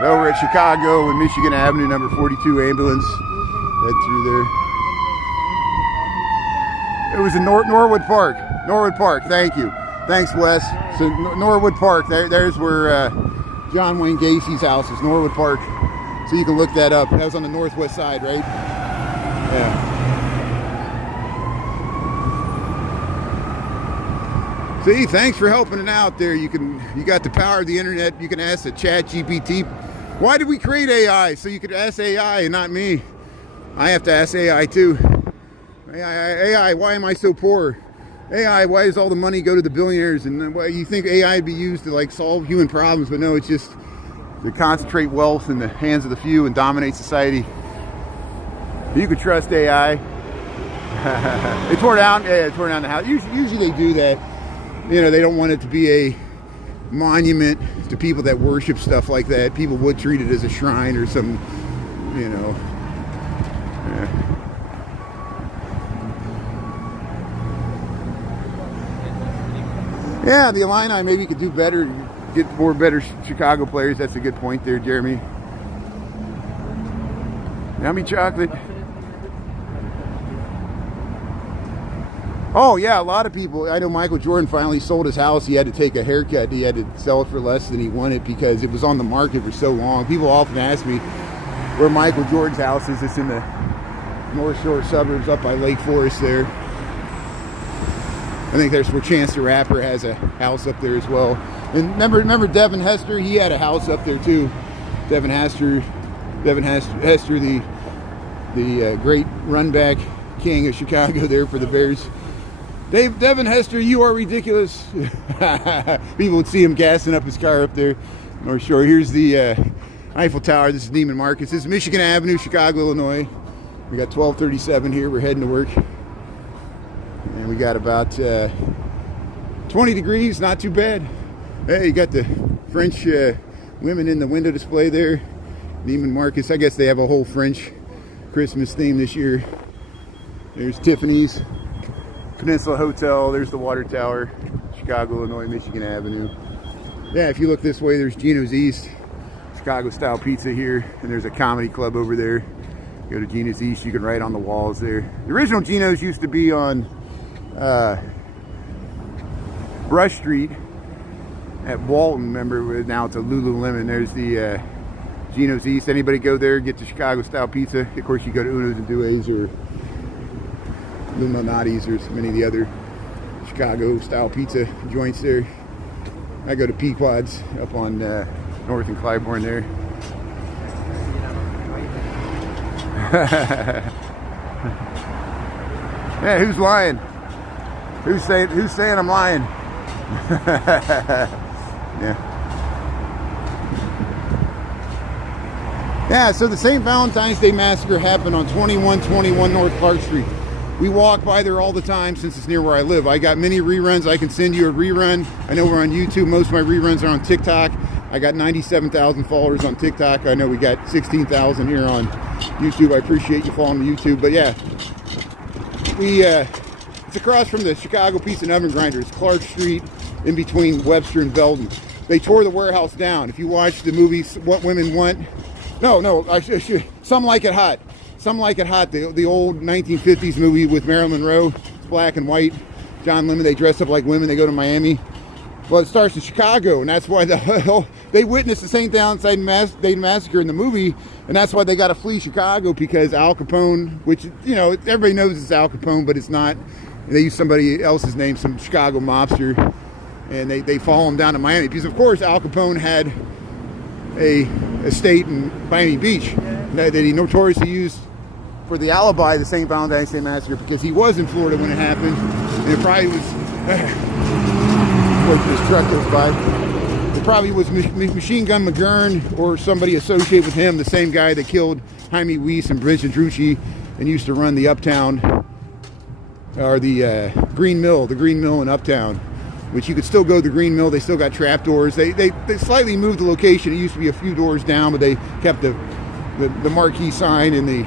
So we're at Chicago and Michigan Avenue, number 42 ambulance. Head through there. It was in Norwood Park. Norwood Park, thank you. Thanks, Wes. So Norwood Park, there's where John Wayne Gacy's house is, Norwood Park. So you can look that up. That was on the northwest side, right? Yeah. See, thanks for helping it out there. You got the power of the internet. You can ask the ChatGPT. Why did we create AI? So you could ask AI and not me. I have to ask AI too. AI, why am I so poor? AI, why does all the money go to the billionaires? And why you think AI would be used to like solve human problems, but no, it's just to concentrate wealth in the hands of the few and dominate society. You could trust AI. It tore down. Yeah, it tore down the house. Usually they do that. You know, they don't want it to be a monument to people that worship stuff like that. People would treat it as a shrine or some, you know. Yeah, the Illini maybe could do better, get more better Chicago players. That's a good point there, Jeremy. Yummy chocolate. Oh yeah, a lot of people. I know Michael Jordan finally sold his house. He had to take a haircut. He had to sell it for less than he wanted because it was on the market for so long. People often ask me where Michael Jordan's house is. It's in the North Shore suburbs up by Lake Forest there. I think there's where Chance the Rapper has a house up there as well. And remember Devin Hester? He had a house up there too. Devin Hester, the great runback king of Chicago there for the Bears. Devin Hester, you are ridiculous. People would see him gassing up his car up there, North Shore. Here's the Eiffel Tower. This is Neiman Marcus. This is Michigan Avenue, Chicago, Illinois. We got 1237 here. We're heading to work. And we got about 20 degrees, not too bad. Hey, you got the French women in the window display there. Neiman Marcus. I guess they have a whole French Christmas theme this year. There's Tiffany's Peninsula Hotel. There's the Water Tower, Chicago, Illinois, Michigan Avenue. Yeah, if you look this way, there's Gino's East, Chicago style pizza here, and there's a comedy club over there. Go to Gino's East, you can write on the walls there. The original Gino's used to be on Brush Street at Walton. Remember, now it's a Lululemon. There's the Gino's East. Anybody go there, get the Chicago style pizza? Of course, you go to Uno's and Due's or Illuminati's or so many of the other Chicago style pizza joints there. I go to Pequod's up on North and Clybourne there. Yeah, who's lying? Who's saying I'm lying? Yeah. Yeah, so the St. Valentine's Day Massacre happened on 2121 North Clark Street. We walk by there all the time since it's near where I live. I got many reruns. I can send you a rerun. I know we're on YouTube. Most of my reruns are on TikTok. I got 97,000 followers on TikTok. I know we got 16,000 here on YouTube. I appreciate you following me YouTube. But yeah, it's across from the Chicago Pizza and Oven Grinders, Clark Street, in between Webster and Belden. They tore the warehouse down. If you watch the movie What Women Want, Some Like It Hot. Some Like It Hot, the old 1950s movie with Marilyn Monroe. It's black and white. John Lemon, they dress up like women, they go to Miami. Well, it starts in Chicago, and that's why they witnessed the St. Valentine's Day Massacre in the movie, and that's why they got to flee Chicago, because Al Capone, which, you know, everybody knows it's Al Capone, but it's not. They use somebody else's name, some Chicago mobster, and they follow him down to Miami, because of course Al Capone had a estate in Miami Beach that he notoriously used for the alibi of the St. Valentine's Day Massacre, because he was in Florida when it happened, and it probably was... this truck goes by. It probably was Machine Gun McGurn or somebody associated with him, the same guy that killed Jaime Weiss and Bridget Drucci and used to run the Uptown, or the Green Mill in Uptown, which you could still go to the Green Mill. They still got trap doors. They slightly moved the location. It used to be a few doors down, but they kept the marquee sign in the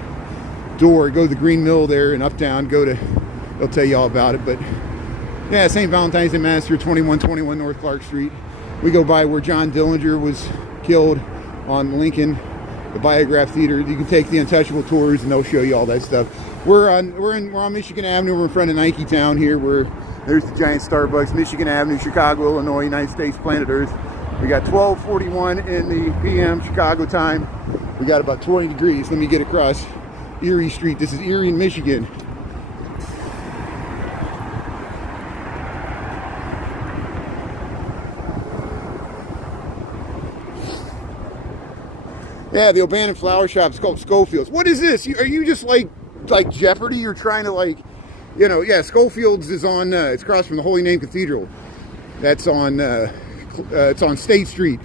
door. Go to the Green Mill there in Uptown. They'll tell you all about it, but yeah, St. Valentine's Day Massacre, 2121 North Clark Street. We go by where John Dillinger was killed on Lincoln, the Biograph Theater. You can take the Untouchable tours, and they'll show you all that stuff. We're on Michigan Avenue. We're in front of Nike Town here. There's the giant Starbucks, Michigan Avenue, Chicago, Illinois, United States, planet Earth. We got 12:41 in the p.m. Chicago time. We got about 20 degrees. Let me get across Erie Street. This is Erie in Michigan. Yeah, the abandoned flower shop is called Schofield's. What is this? Are you just like Jeopardy? You're trying to yeah, Schofield's is on, it's across from the Holy Name Cathedral. That's on, it's on State Street,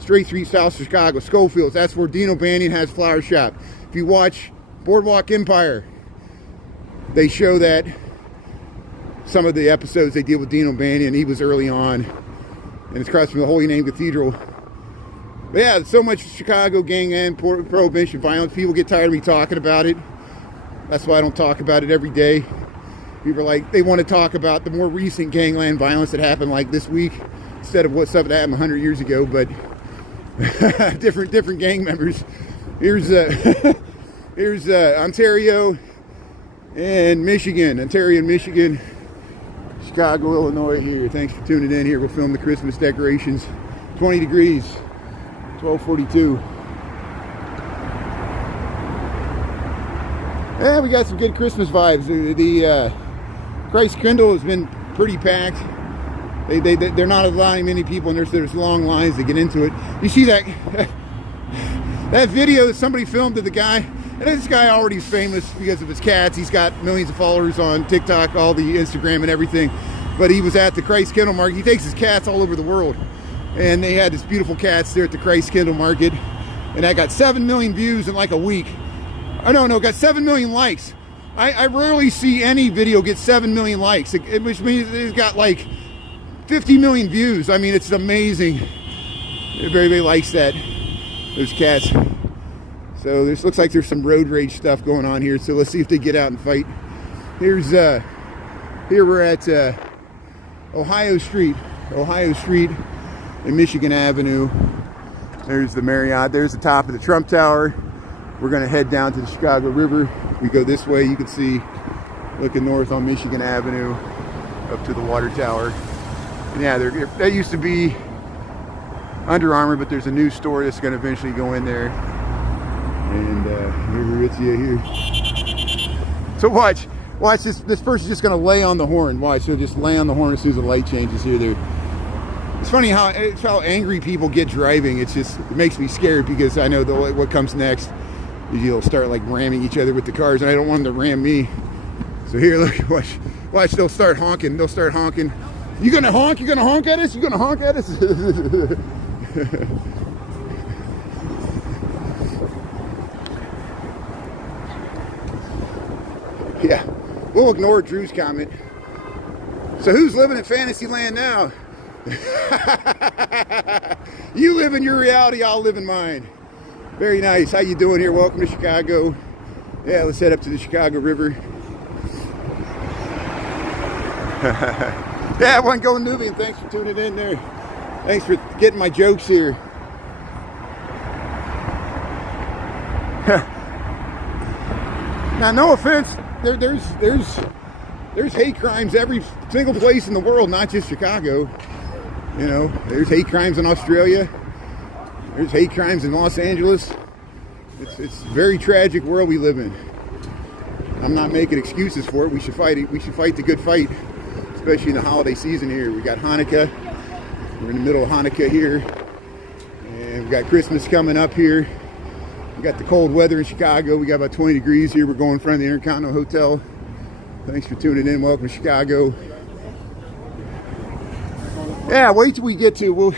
south of Chicago. Schofield's, that's where Dean O'Banion has flower shop. If you watch Boardwalk Empire, they show that some of the episodes they deal with Dean O'Banion. He was early on, and it's across from the Holy Name Cathedral. But yeah, so much Chicago gangland, prohibition, violence. People get tired of me talking about it. That's why I don't talk about it every day. People are like, they want to talk about the more recent gangland violence that happened like this week, instead of what stuff that happened 100 years ago. But different gang members. Here's Ontario and Michigan. Ontario and Michigan. Chicago, Illinois here. Thanks for tuning in here. We'll film the Christmas decorations. 20 degrees. 12:42. Yeah, we got some good Christmas vibes. The Christ Kindle has been pretty packed. They're not allowing many people, and there's long lines to get into it. You see that that video that somebody filmed of the guy, and this guy already is famous because of his cats. He's got millions of followers on TikTok, all the Instagram and everything. But he was at the Christ Kindle market. He takes his cats all over the world. And they had this beautiful cats there at the Christ Kindle market. And I got 7 million views in like a week. Oh, no, got 7 million likes. I rarely see any video get 7 million likes, which means it's got like 50 million views. I mean, it's amazing. Everybody likes that, those cats. So this looks like there's some road rage stuff going on here. So let's see if they get out and fight. Here we're at Ohio Street and Michigan Avenue. There's the Marriott. There's the top of the Trump Tower. We're going to head down to the Chicago River. We go this way. You can see, looking north on Michigan Avenue, up to the water tower. And yeah, that used to be Under Armour, but there's a new store that's going to eventually go in there. And here's Aritzia here. So watch this. This person's just going to lay on the horn. Watch, so just lay on the horn as soon as the light changes here. It's funny how angry people get driving. It makes me scared, because I know what comes next is you'll start like ramming each other with the cars, and I don't want them to ram me. So here, look, watch, they'll start honking. They'll start honking. You gonna honk? You gonna honk at us? You gonna honk at us? Yeah, we'll ignore Drew's comment. So who's living in Fantasyland now? You live in your reality, I'll live in mine. Very nice. How you doing here? Welcome to Chicago. Yeah, let's head up to the Chicago River. Yeah, One Going Movie, and thanks for tuning in there. Thanks for getting my jokes here. Now, no offense, there's hate crimes every single place in the world, not just Chicago. You know, there's hate crimes in Australia. There's hate crimes in Los Angeles. It's a very tragic world we live in. I'm not making excuses for it. We should fight it. We should fight the good fight, especially in the holiday season here. We got Hanukkah. We're in the middle of Hanukkah here. And we got Christmas coming up here. We got the cold weather in Chicago. We got about 20 degrees here. We're going in front of the Intercontinental Hotel. Thanks for tuning in. Welcome to Chicago. Yeah, wait till we get to, well,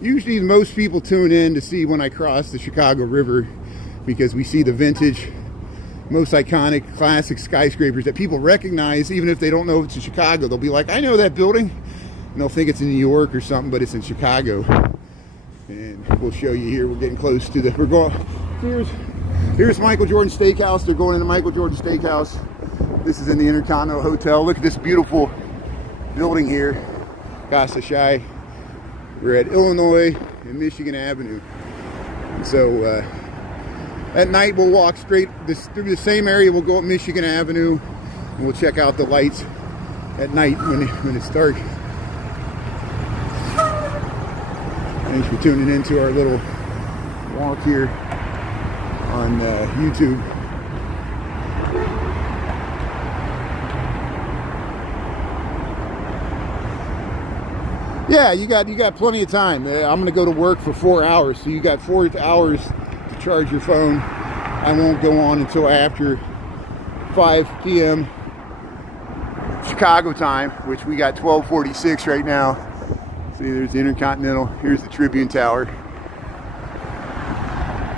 usually most people tune in to see when I cross the Chicago River because we see the vintage, most iconic, classic skyscrapers that people recognize even if they don't know if it's in Chicago. They'll be like, I know that building. And they'll think it's in New York or something, but it's in Chicago. And we'll show you here. We're getting close to the, we're going, here's Michael Jordan Steakhouse. They're going into Michael Jordan Steakhouse. This is in the Intercontinental Hotel. Look at this beautiful building here. Casa Shy. We're at Illinois and Michigan Avenue. And so at night we'll walk straight through the same area. We'll go up Michigan Avenue and we'll check out the lights at night when it's dark. Thanks for tuning into our little walk here on YouTube. Yeah, you got plenty of time. I'm going to go to work for 4 hours, so you got 4 hours to charge your phone. I won't go on until after 5 p.m. Chicago time, which we got 12:46 right now. See, there's the Intercontinental. Here's the Tribune Tower.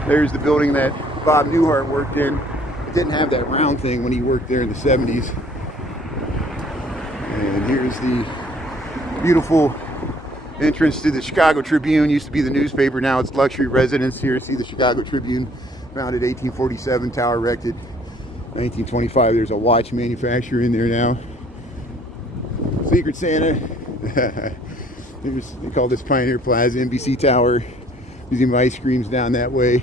There's the building that Bob Newhart worked in. It didn't have that round thing when he worked there in the 70s. And here's the beautiful entrance to the Chicago Tribune. Used to be the newspaper, now it's luxury residence. Here, see the Chicago Tribune, founded 1847, tower erected 1925. There's a watch manufacturer in there now. Secret Santa. They call this Pioneer Plaza. NBC Tower. Museum of Ice Creams down that way.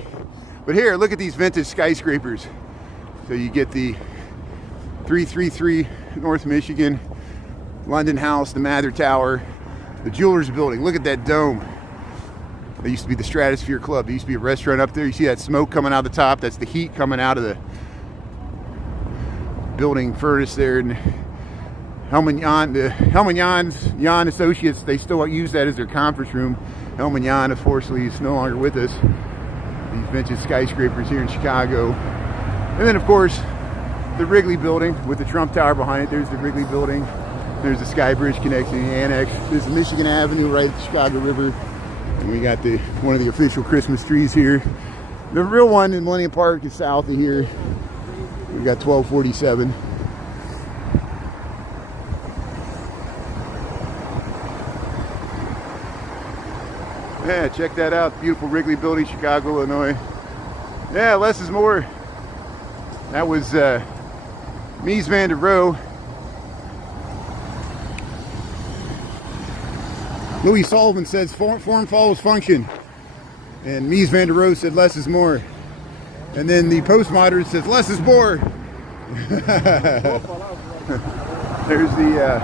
But here, look at these vintage skyscrapers. So you get the 333 North Michigan, London House, the Mather Tower, the Jewelers Building. Look at that dome. That used to be the Stratosphere Club. There used to be a restaurant up there. You see that smoke coming out the top? That's the heat coming out of the building furnace there. And Jan Associates, they still use that as their conference room. Helman Jan, unfortunately, is no longer with us. These vintage skyscrapers here in Chicago. And then, of course, the Wrigley building with the Trump Tower behind it. There's the Wrigley building. There's the Sky Bridge connection, the annex. There's the Michigan Avenue right at the Chicago River. And we got one of the official Christmas trees here. The real one in Millennium Park is south of here. We got 1247. Yeah, check that out. Beautiful Wrigley building, Chicago, Illinois. Yeah, less is more. That was Mies van der Rohe. Louis Sullivan says form follows function. And Mies van der Rohe said less is more. And then the postmodern says less is more. There's the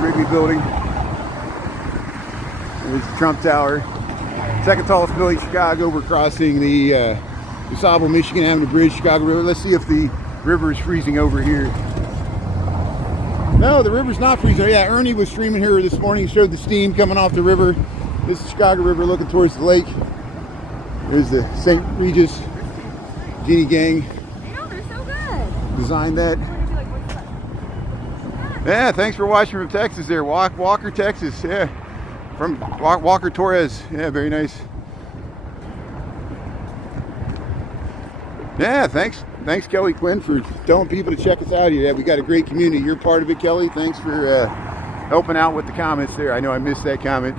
Wrigley building. There's the Trump Tower. Second tallest building in Chicago. We're crossing the DuSable Michigan Avenue Bridge, Chicago River. Let's see if the river is freezing over here. No, the river's not freezing. Yeah, Ernie was streaming here this morning. He showed the steam coming off the river. This is Chicago River looking towards the lake. There's the St. Regis Genie Gang. I know, they're so good. Designed that. We're gonna be like Yeah, thanks for watching from Texas there. Walker, Texas. Yeah, from Walker Torres. Yeah, very nice. Yeah, thanks Kelly Quinn for telling people to check us out here. Yeah, we got a great community. You're part of it, Kelly. Thanks for helping out with the comments there. I know I missed that comment.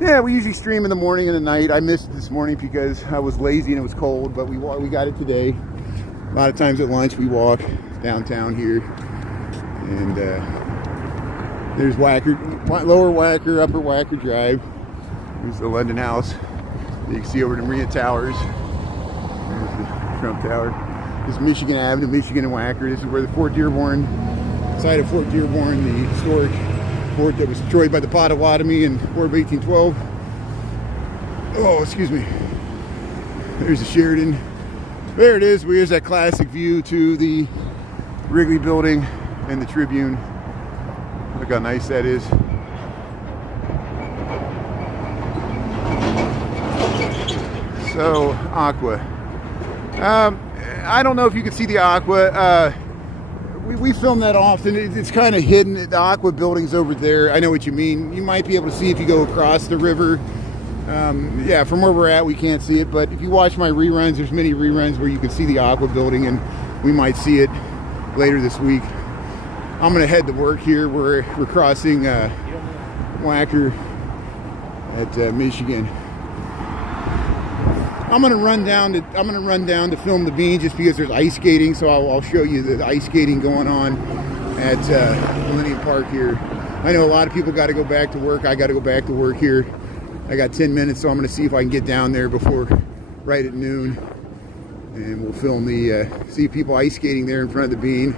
Yeah, we usually stream in the morning and the night. I missed it this morning because I was lazy and it was cold, but we got it today. A lot of times at lunch we walk downtown here, and there's Lower Wacker, Upper Wacker Drive. There's the London House. You can see over the Marina Towers. There's the Trump Tower. This is Michigan Avenue, Michigan and Wacker. This is where the site of Fort Dearborn, the historic fort that was destroyed by the Potawatomi in War of 1812. Oh, excuse me. There's the Sheridan. There it is. Here's that classic view to the Wrigley building and the Tribune. Look how nice that is. So, Aqua. I don't know if you can see the Aqua. We film that often. It's kind of hidden. The Aqua building's over there. I know what you mean. You might be able to see if you go across the river. Yeah, from where we're at, we can't see it. But if you watch my reruns, there's many reruns where you can see the Aqua building, and we might see it later this week. I'm going to head to work here. We're crossing Wacker at Michigan. I'm gonna run down to film the bean just because there's ice skating, so I'll show you the ice skating going on at Millennium Park here. I know a lot of people got to go back to work. I got to go back to work here. I got 10 minutes, so I'm gonna see if I can get down there before right at noon, and we'll film see people ice skating there in front of the bean,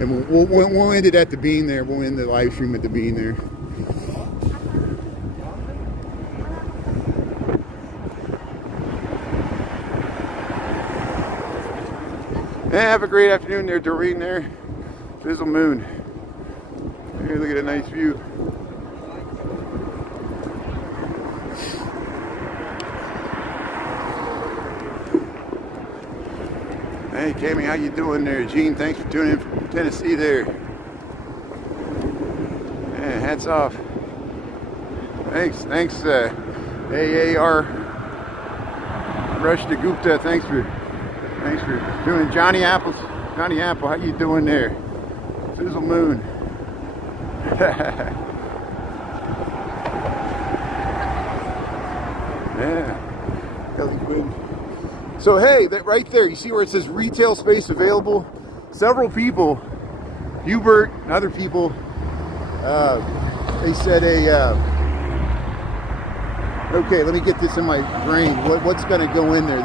and we'll end it at the bean there. We'll end the live stream at the bean there. Yeah, have a great afternoon there, Doreen there. Fizzle moon. Here, look at a nice view. Hey, Cammy, how you doing there? Gene, thanks for tuning in from Tennessee there. Yeah, hats off. Thanks, AAR Rush to Gupta, thanks for doing Johnny Apple, how you doing there? Sizzle Moon. Yeah, Kelly Quinn. So hey, that right there, you see where it says retail space available? Several people, Hubert and other people, they said okay, let me get this in my brain. What's going to go in there?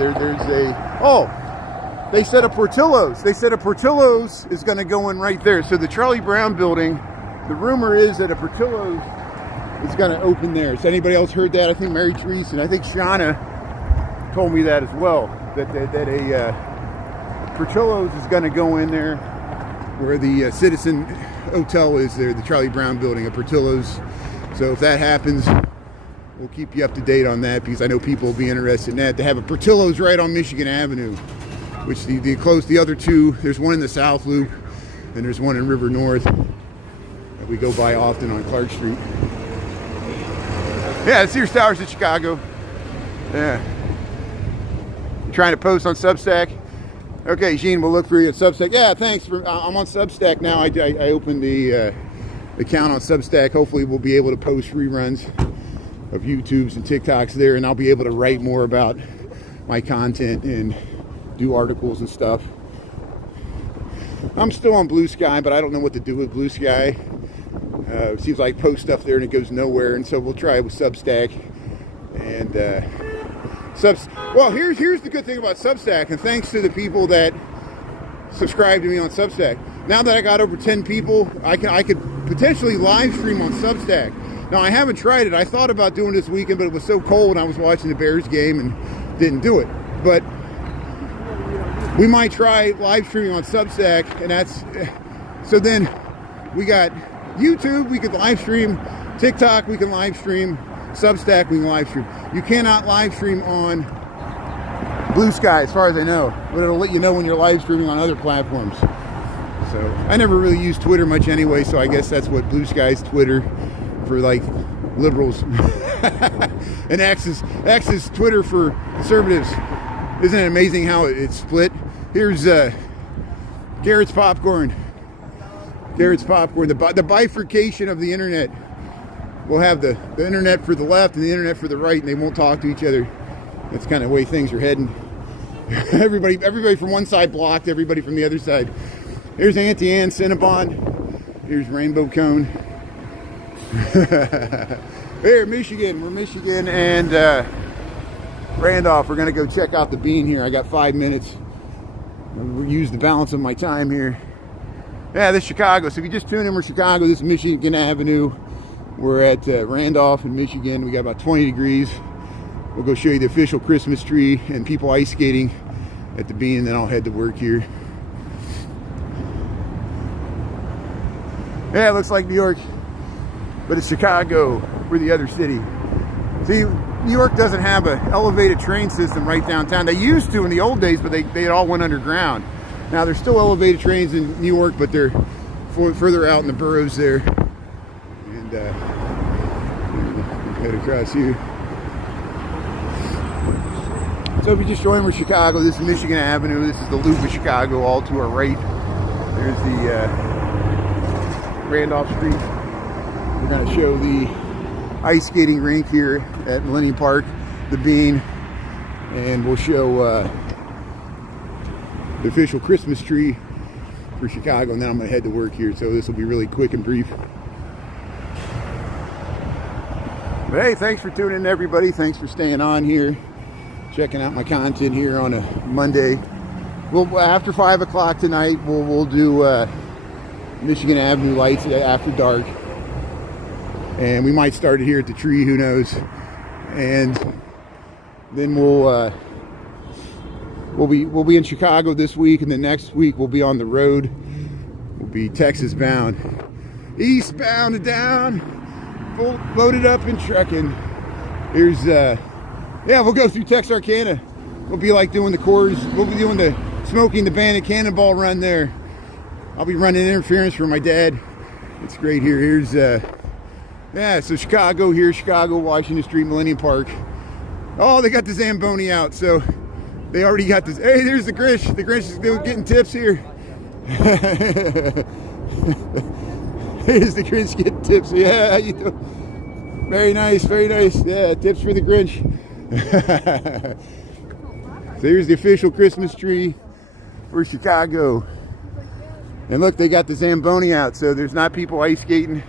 They said a Portillo's. They said a Portillo's is going to go in right there. So the Charlie Brown building, the rumor is that a Portillo's is going to open there. Has anybody else heard that? I think Mary Therese and I think Shauna told me that as well. That a Portillo's is going to go in there where the Citizen Hotel is there, the Charlie Brown building, a Portillo's. So if that happens, we'll keep you up to date on that because I know people will be interested in that. They have a Portillo's right on Michigan Avenue, which the other two, there's one in the South Loop and there's one in River North that we go by often on Clark Street. Yeah, Sears Towers in Chicago. Yeah. You trying to post on Substack? Okay, Gene, we'll look for you at Substack. Yeah, thanks. I'm on Substack now. I opened the account on Substack. Hopefully we'll be able to post reruns of YouTubes and TikToks there, and I'll be able to write more about my content and do articles and stuff. I'm still on Blue Sky, but I don't know what to do with Blue Sky. It seems like post stuff there and it goes nowhere, and so we'll try it with Substack. And well, here's the good thing about Substack, and thanks to the people that subscribe to me on Substack. Now that I got over 10 people, I could potentially live stream on Substack. Now I haven't tried it. I thought about doing it this weekend, but it was so cold and I was watching the Bears game and didn't do it. But we might try live streaming on Substack, and that's so then we got YouTube, we could live stream, TikTok, we can live stream, Substack, we can live stream. You cannot live stream on Blue Sky, as far as I know, but it'll let you know when you're live streaming on other platforms. So I never really use Twitter much anyway, so I guess that's what Blue Sky's Twitter for like liberals. And X is Twitter for conservatives. Isn't it amazing how it's split? Here's Garrett's Popcorn. Garrett's Popcorn, the bifurcation of the internet. We'll have the internet for the left and the internet for the right, and they won't talk to each other. That's kind of the way things are heading. Everybody from one side blocked everybody from the other side. Here's Auntie Anne Cinnabon. Here's Rainbow Cone. Here, Michigan. We're Michigan and Randolph. We're going to go check out the bean here. I got 5 minutes. We'll use the balance of my time here. Yeah, this is Chicago. So if you just tuned in, we're Chicago. This is Michigan Avenue. We're at Randolph in Michigan. We got about 20 degrees. We'll go show you the official Christmas tree and people ice skating at the bean, and then I'll head to work here. Yeah, it looks like New York, but it's Chicago. We're the other city. See, New York doesn't have an elevated train system right downtown. They used to in the old days, but they all went underground. Now, there's still elevated trains in New York, but they're further out in the boroughs there. And head across here. So if you just joined, we're Chicago. This is Michigan Avenue. This is the loop of Chicago, all to our right. There's the Randolph Street. We're going to show the ice skating rink here at Millennium Park, the bean, and we'll show the official Christmas tree for Chicago, and then I'm going to head to work here, so this will be really quick and brief. But hey, thanks for tuning in, everybody. Thanks for staying on here, checking out my content here on a Monday. Well, after 5 o'clock tonight, we'll do Michigan Avenue lights after dark, and we might start it here at the tree, who knows. And then we'll be in Chicago this week, and then next week we'll be on the road. We'll be Texas bound, eastbound and down, full loaded up and trucking. Here's yeah, we'll go through Texarkana. We'll be like doing the Coors. We'll be doing the Smoking the Bandit Cannonball run there. I'll be running interference for my dad. It's great here. Here's yeah, so Chicago here, Chicago, Washington Street, Millennium Park. Oh, they got the Zamboni out, so they already got this. Hey, there's the Grinch. The Grinch is getting tips here. Here's the Grinch getting tips. Yeah, how you doing? Very nice, very nice. Yeah, tips for the Grinch. So here's the official Christmas tree for Chicago. And look, they got the Zamboni out, so there's not people ice skating.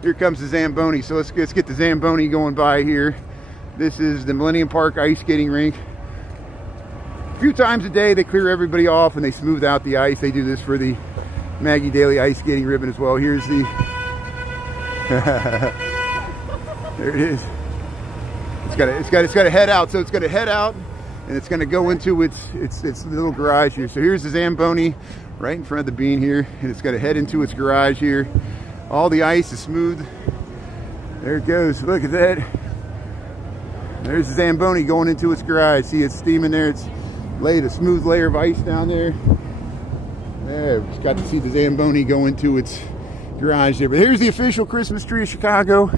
Here comes the Zamboni. So let's get the Zamboni going by here. This is the Millennium Park ice skating rink. A few times a day they clear everybody off and they smooth out the ice. They do this for the Maggie Daily ice skating ribbon as well. Here's the there it is. It's got to head out. So it's got to head out and it's going to go into its little garage here. So here's the Zamboni right in front of the bean here, and it's got to head into its garage here. All the ice is smooth. There it goes. Look at that. There's the Zamboni going into its garage. See, it's steaming there. It's laid a smooth layer of ice down there. There, just got to see the Zamboni go into its garage there. But here's the official Christmas tree of Chicago.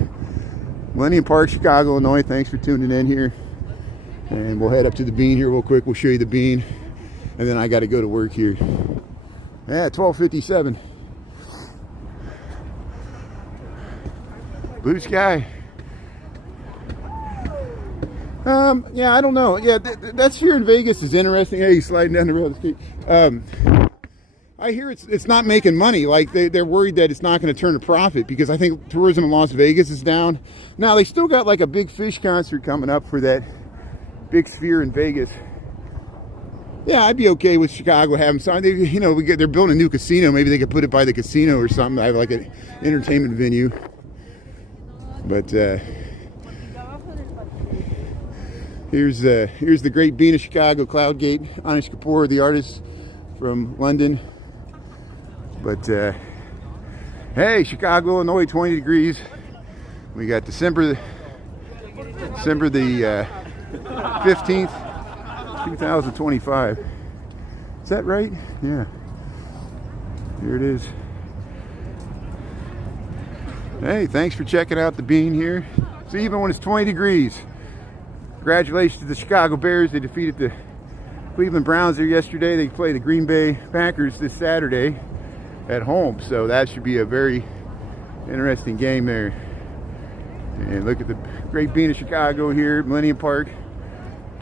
Millennium Park, Chicago, Illinois. Thanks for tuning in here. And we'll head up to the bean here real quick. We'll show you the bean. And then I got to go to work here. Yeah, 12:57. Blue sky. Yeah, I don't know. Yeah, that's here in Vegas is interesting. Hey, sliding down the road. I hear it's not making money. Like they're worried that it's not going to turn a profit because I think tourism in Las Vegas is down. Now they still got like a big fish concert coming up for that big sphere in Vegas. Yeah, I'd be okay with Chicago having something. You know, they're building a new casino. Maybe they could put it by the casino or something. I have like an entertainment venue. But here's the great bean of Chicago, Cloudgate, Anish Kapoor, the artist from London. But hey, Chicago, Illinois, 20 degrees. We got December the 15th, 2025. Is that right? Yeah. Here it is. Hey, thanks for checking out the bean here. So even when it's 20 degrees, congratulations to the Chicago Bears. They defeated the Cleveland Browns there yesterday. They play the Green Bay Packers this Saturday at home. So that should be a very interesting game there. And look at the great bean of Chicago here at Millennium Park.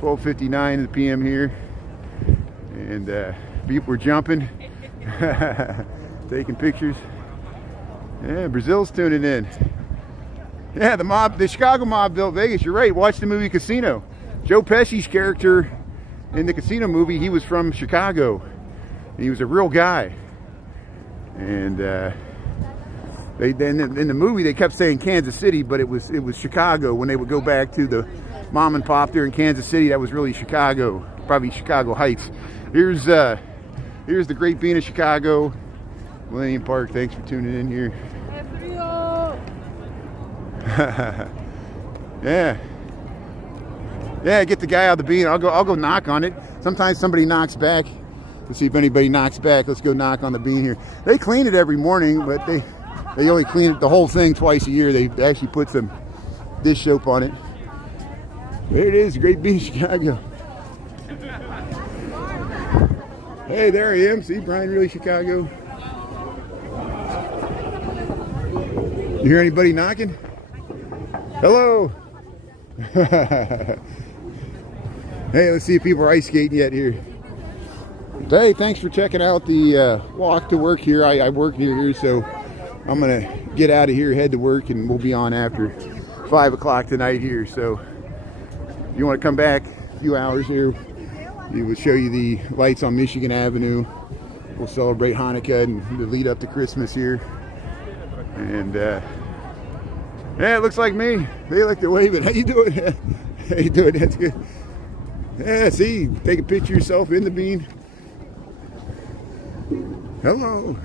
12:59 in the PM here. And people are jumping, taking pictures. Yeah, Brazil's tuning in. Yeah, the Chicago mob built Vegas. You're right. Watch the movie Casino. Joe Pesci's character in the Casino movie, he was from Chicago. He was a real guy. And in the movie they kept saying Kansas City, but it was Chicago. When they would go back to the mom and pop there in Kansas City, that was really Chicago, probably Chicago Heights. Here's the great bean of Chicago, Millennium Park. Thanks for tuning in here. Yeah, get the guy out of the bean. I'll go knock on it. Sometimes somebody knocks back. Let's see if anybody knocks back. Let's go knock on the bean here. They clean it every morning, but they only clean it the whole thing twice a year. They actually put some dish soap on it. There it is, great bean of Chicago. Hey, there I am. See, Brian Really Chicago. You hear anybody knocking? Hello. Hey, let's see if people are ice skating yet here. Hey, thanks for checking out the walk to work here. I work near here, so I'm gonna get out of here, head to work, and we'll be on after 5 o'clock tonight here. So if you want to come back a few hours here, we will show you the lights on Michigan Avenue. We'll celebrate Hanukkah and the lead up to Christmas here. And yeah, it looks like me. They like to wave it. How you doing? How you doing? That's good. Yeah, see, take a picture of yourself in the bean. Hello.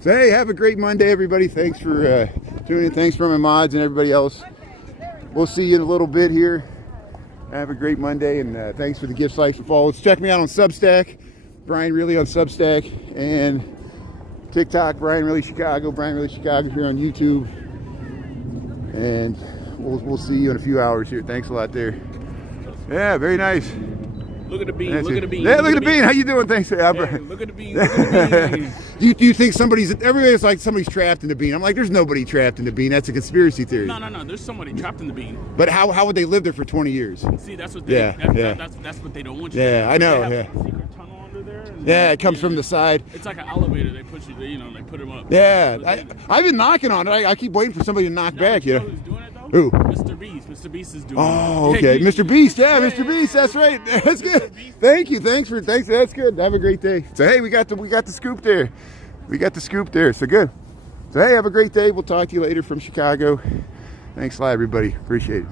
So hey, have a great Monday, everybody. Thanks for tuning in. Thanks for my mods and everybody else. We'll see you in a little bit here. Have a great Monday, and thanks for the gifts, likes, and follows. Check me out on Substack, Brian Really on Substack, and TikTok, Brian Really Chicago here on YouTube. And we'll see you in a few hours here. Thanks a lot there. Yeah, very nice. Look at the bean. Look at the bean. Yeah, look at the bean. How you doing? Thanks. Yeah, look at the bean. Look at the bean. Do you think everybody's like somebody's trapped in the bean? I'm like, there's nobody trapped in the bean. That's a conspiracy theory. No. There's somebody trapped in the bean. But how would they live there for 20 years? See, that's what they. That's what they don't want you. Yeah, to I know. They Yeah. have a secret tunnel under there. Yeah, it comes from the side. It's like an elevator. They put you. They put them up. Yeah, I've been knocking on it. I keep waiting for somebody to knock back. You know. Who's doing it though? Who? Mr. Beast. Mr. Beast is doing it. Oh, okay. Mr. Beast. Yeah, Mr. Beast. That's right. That's good. Thank you. Thanks. That's good. Have a great day. So hey, we got the scoop there. So good. So hey, have a great day. We'll talk to you later from Chicago. Thanks a lot, everybody. Appreciate it.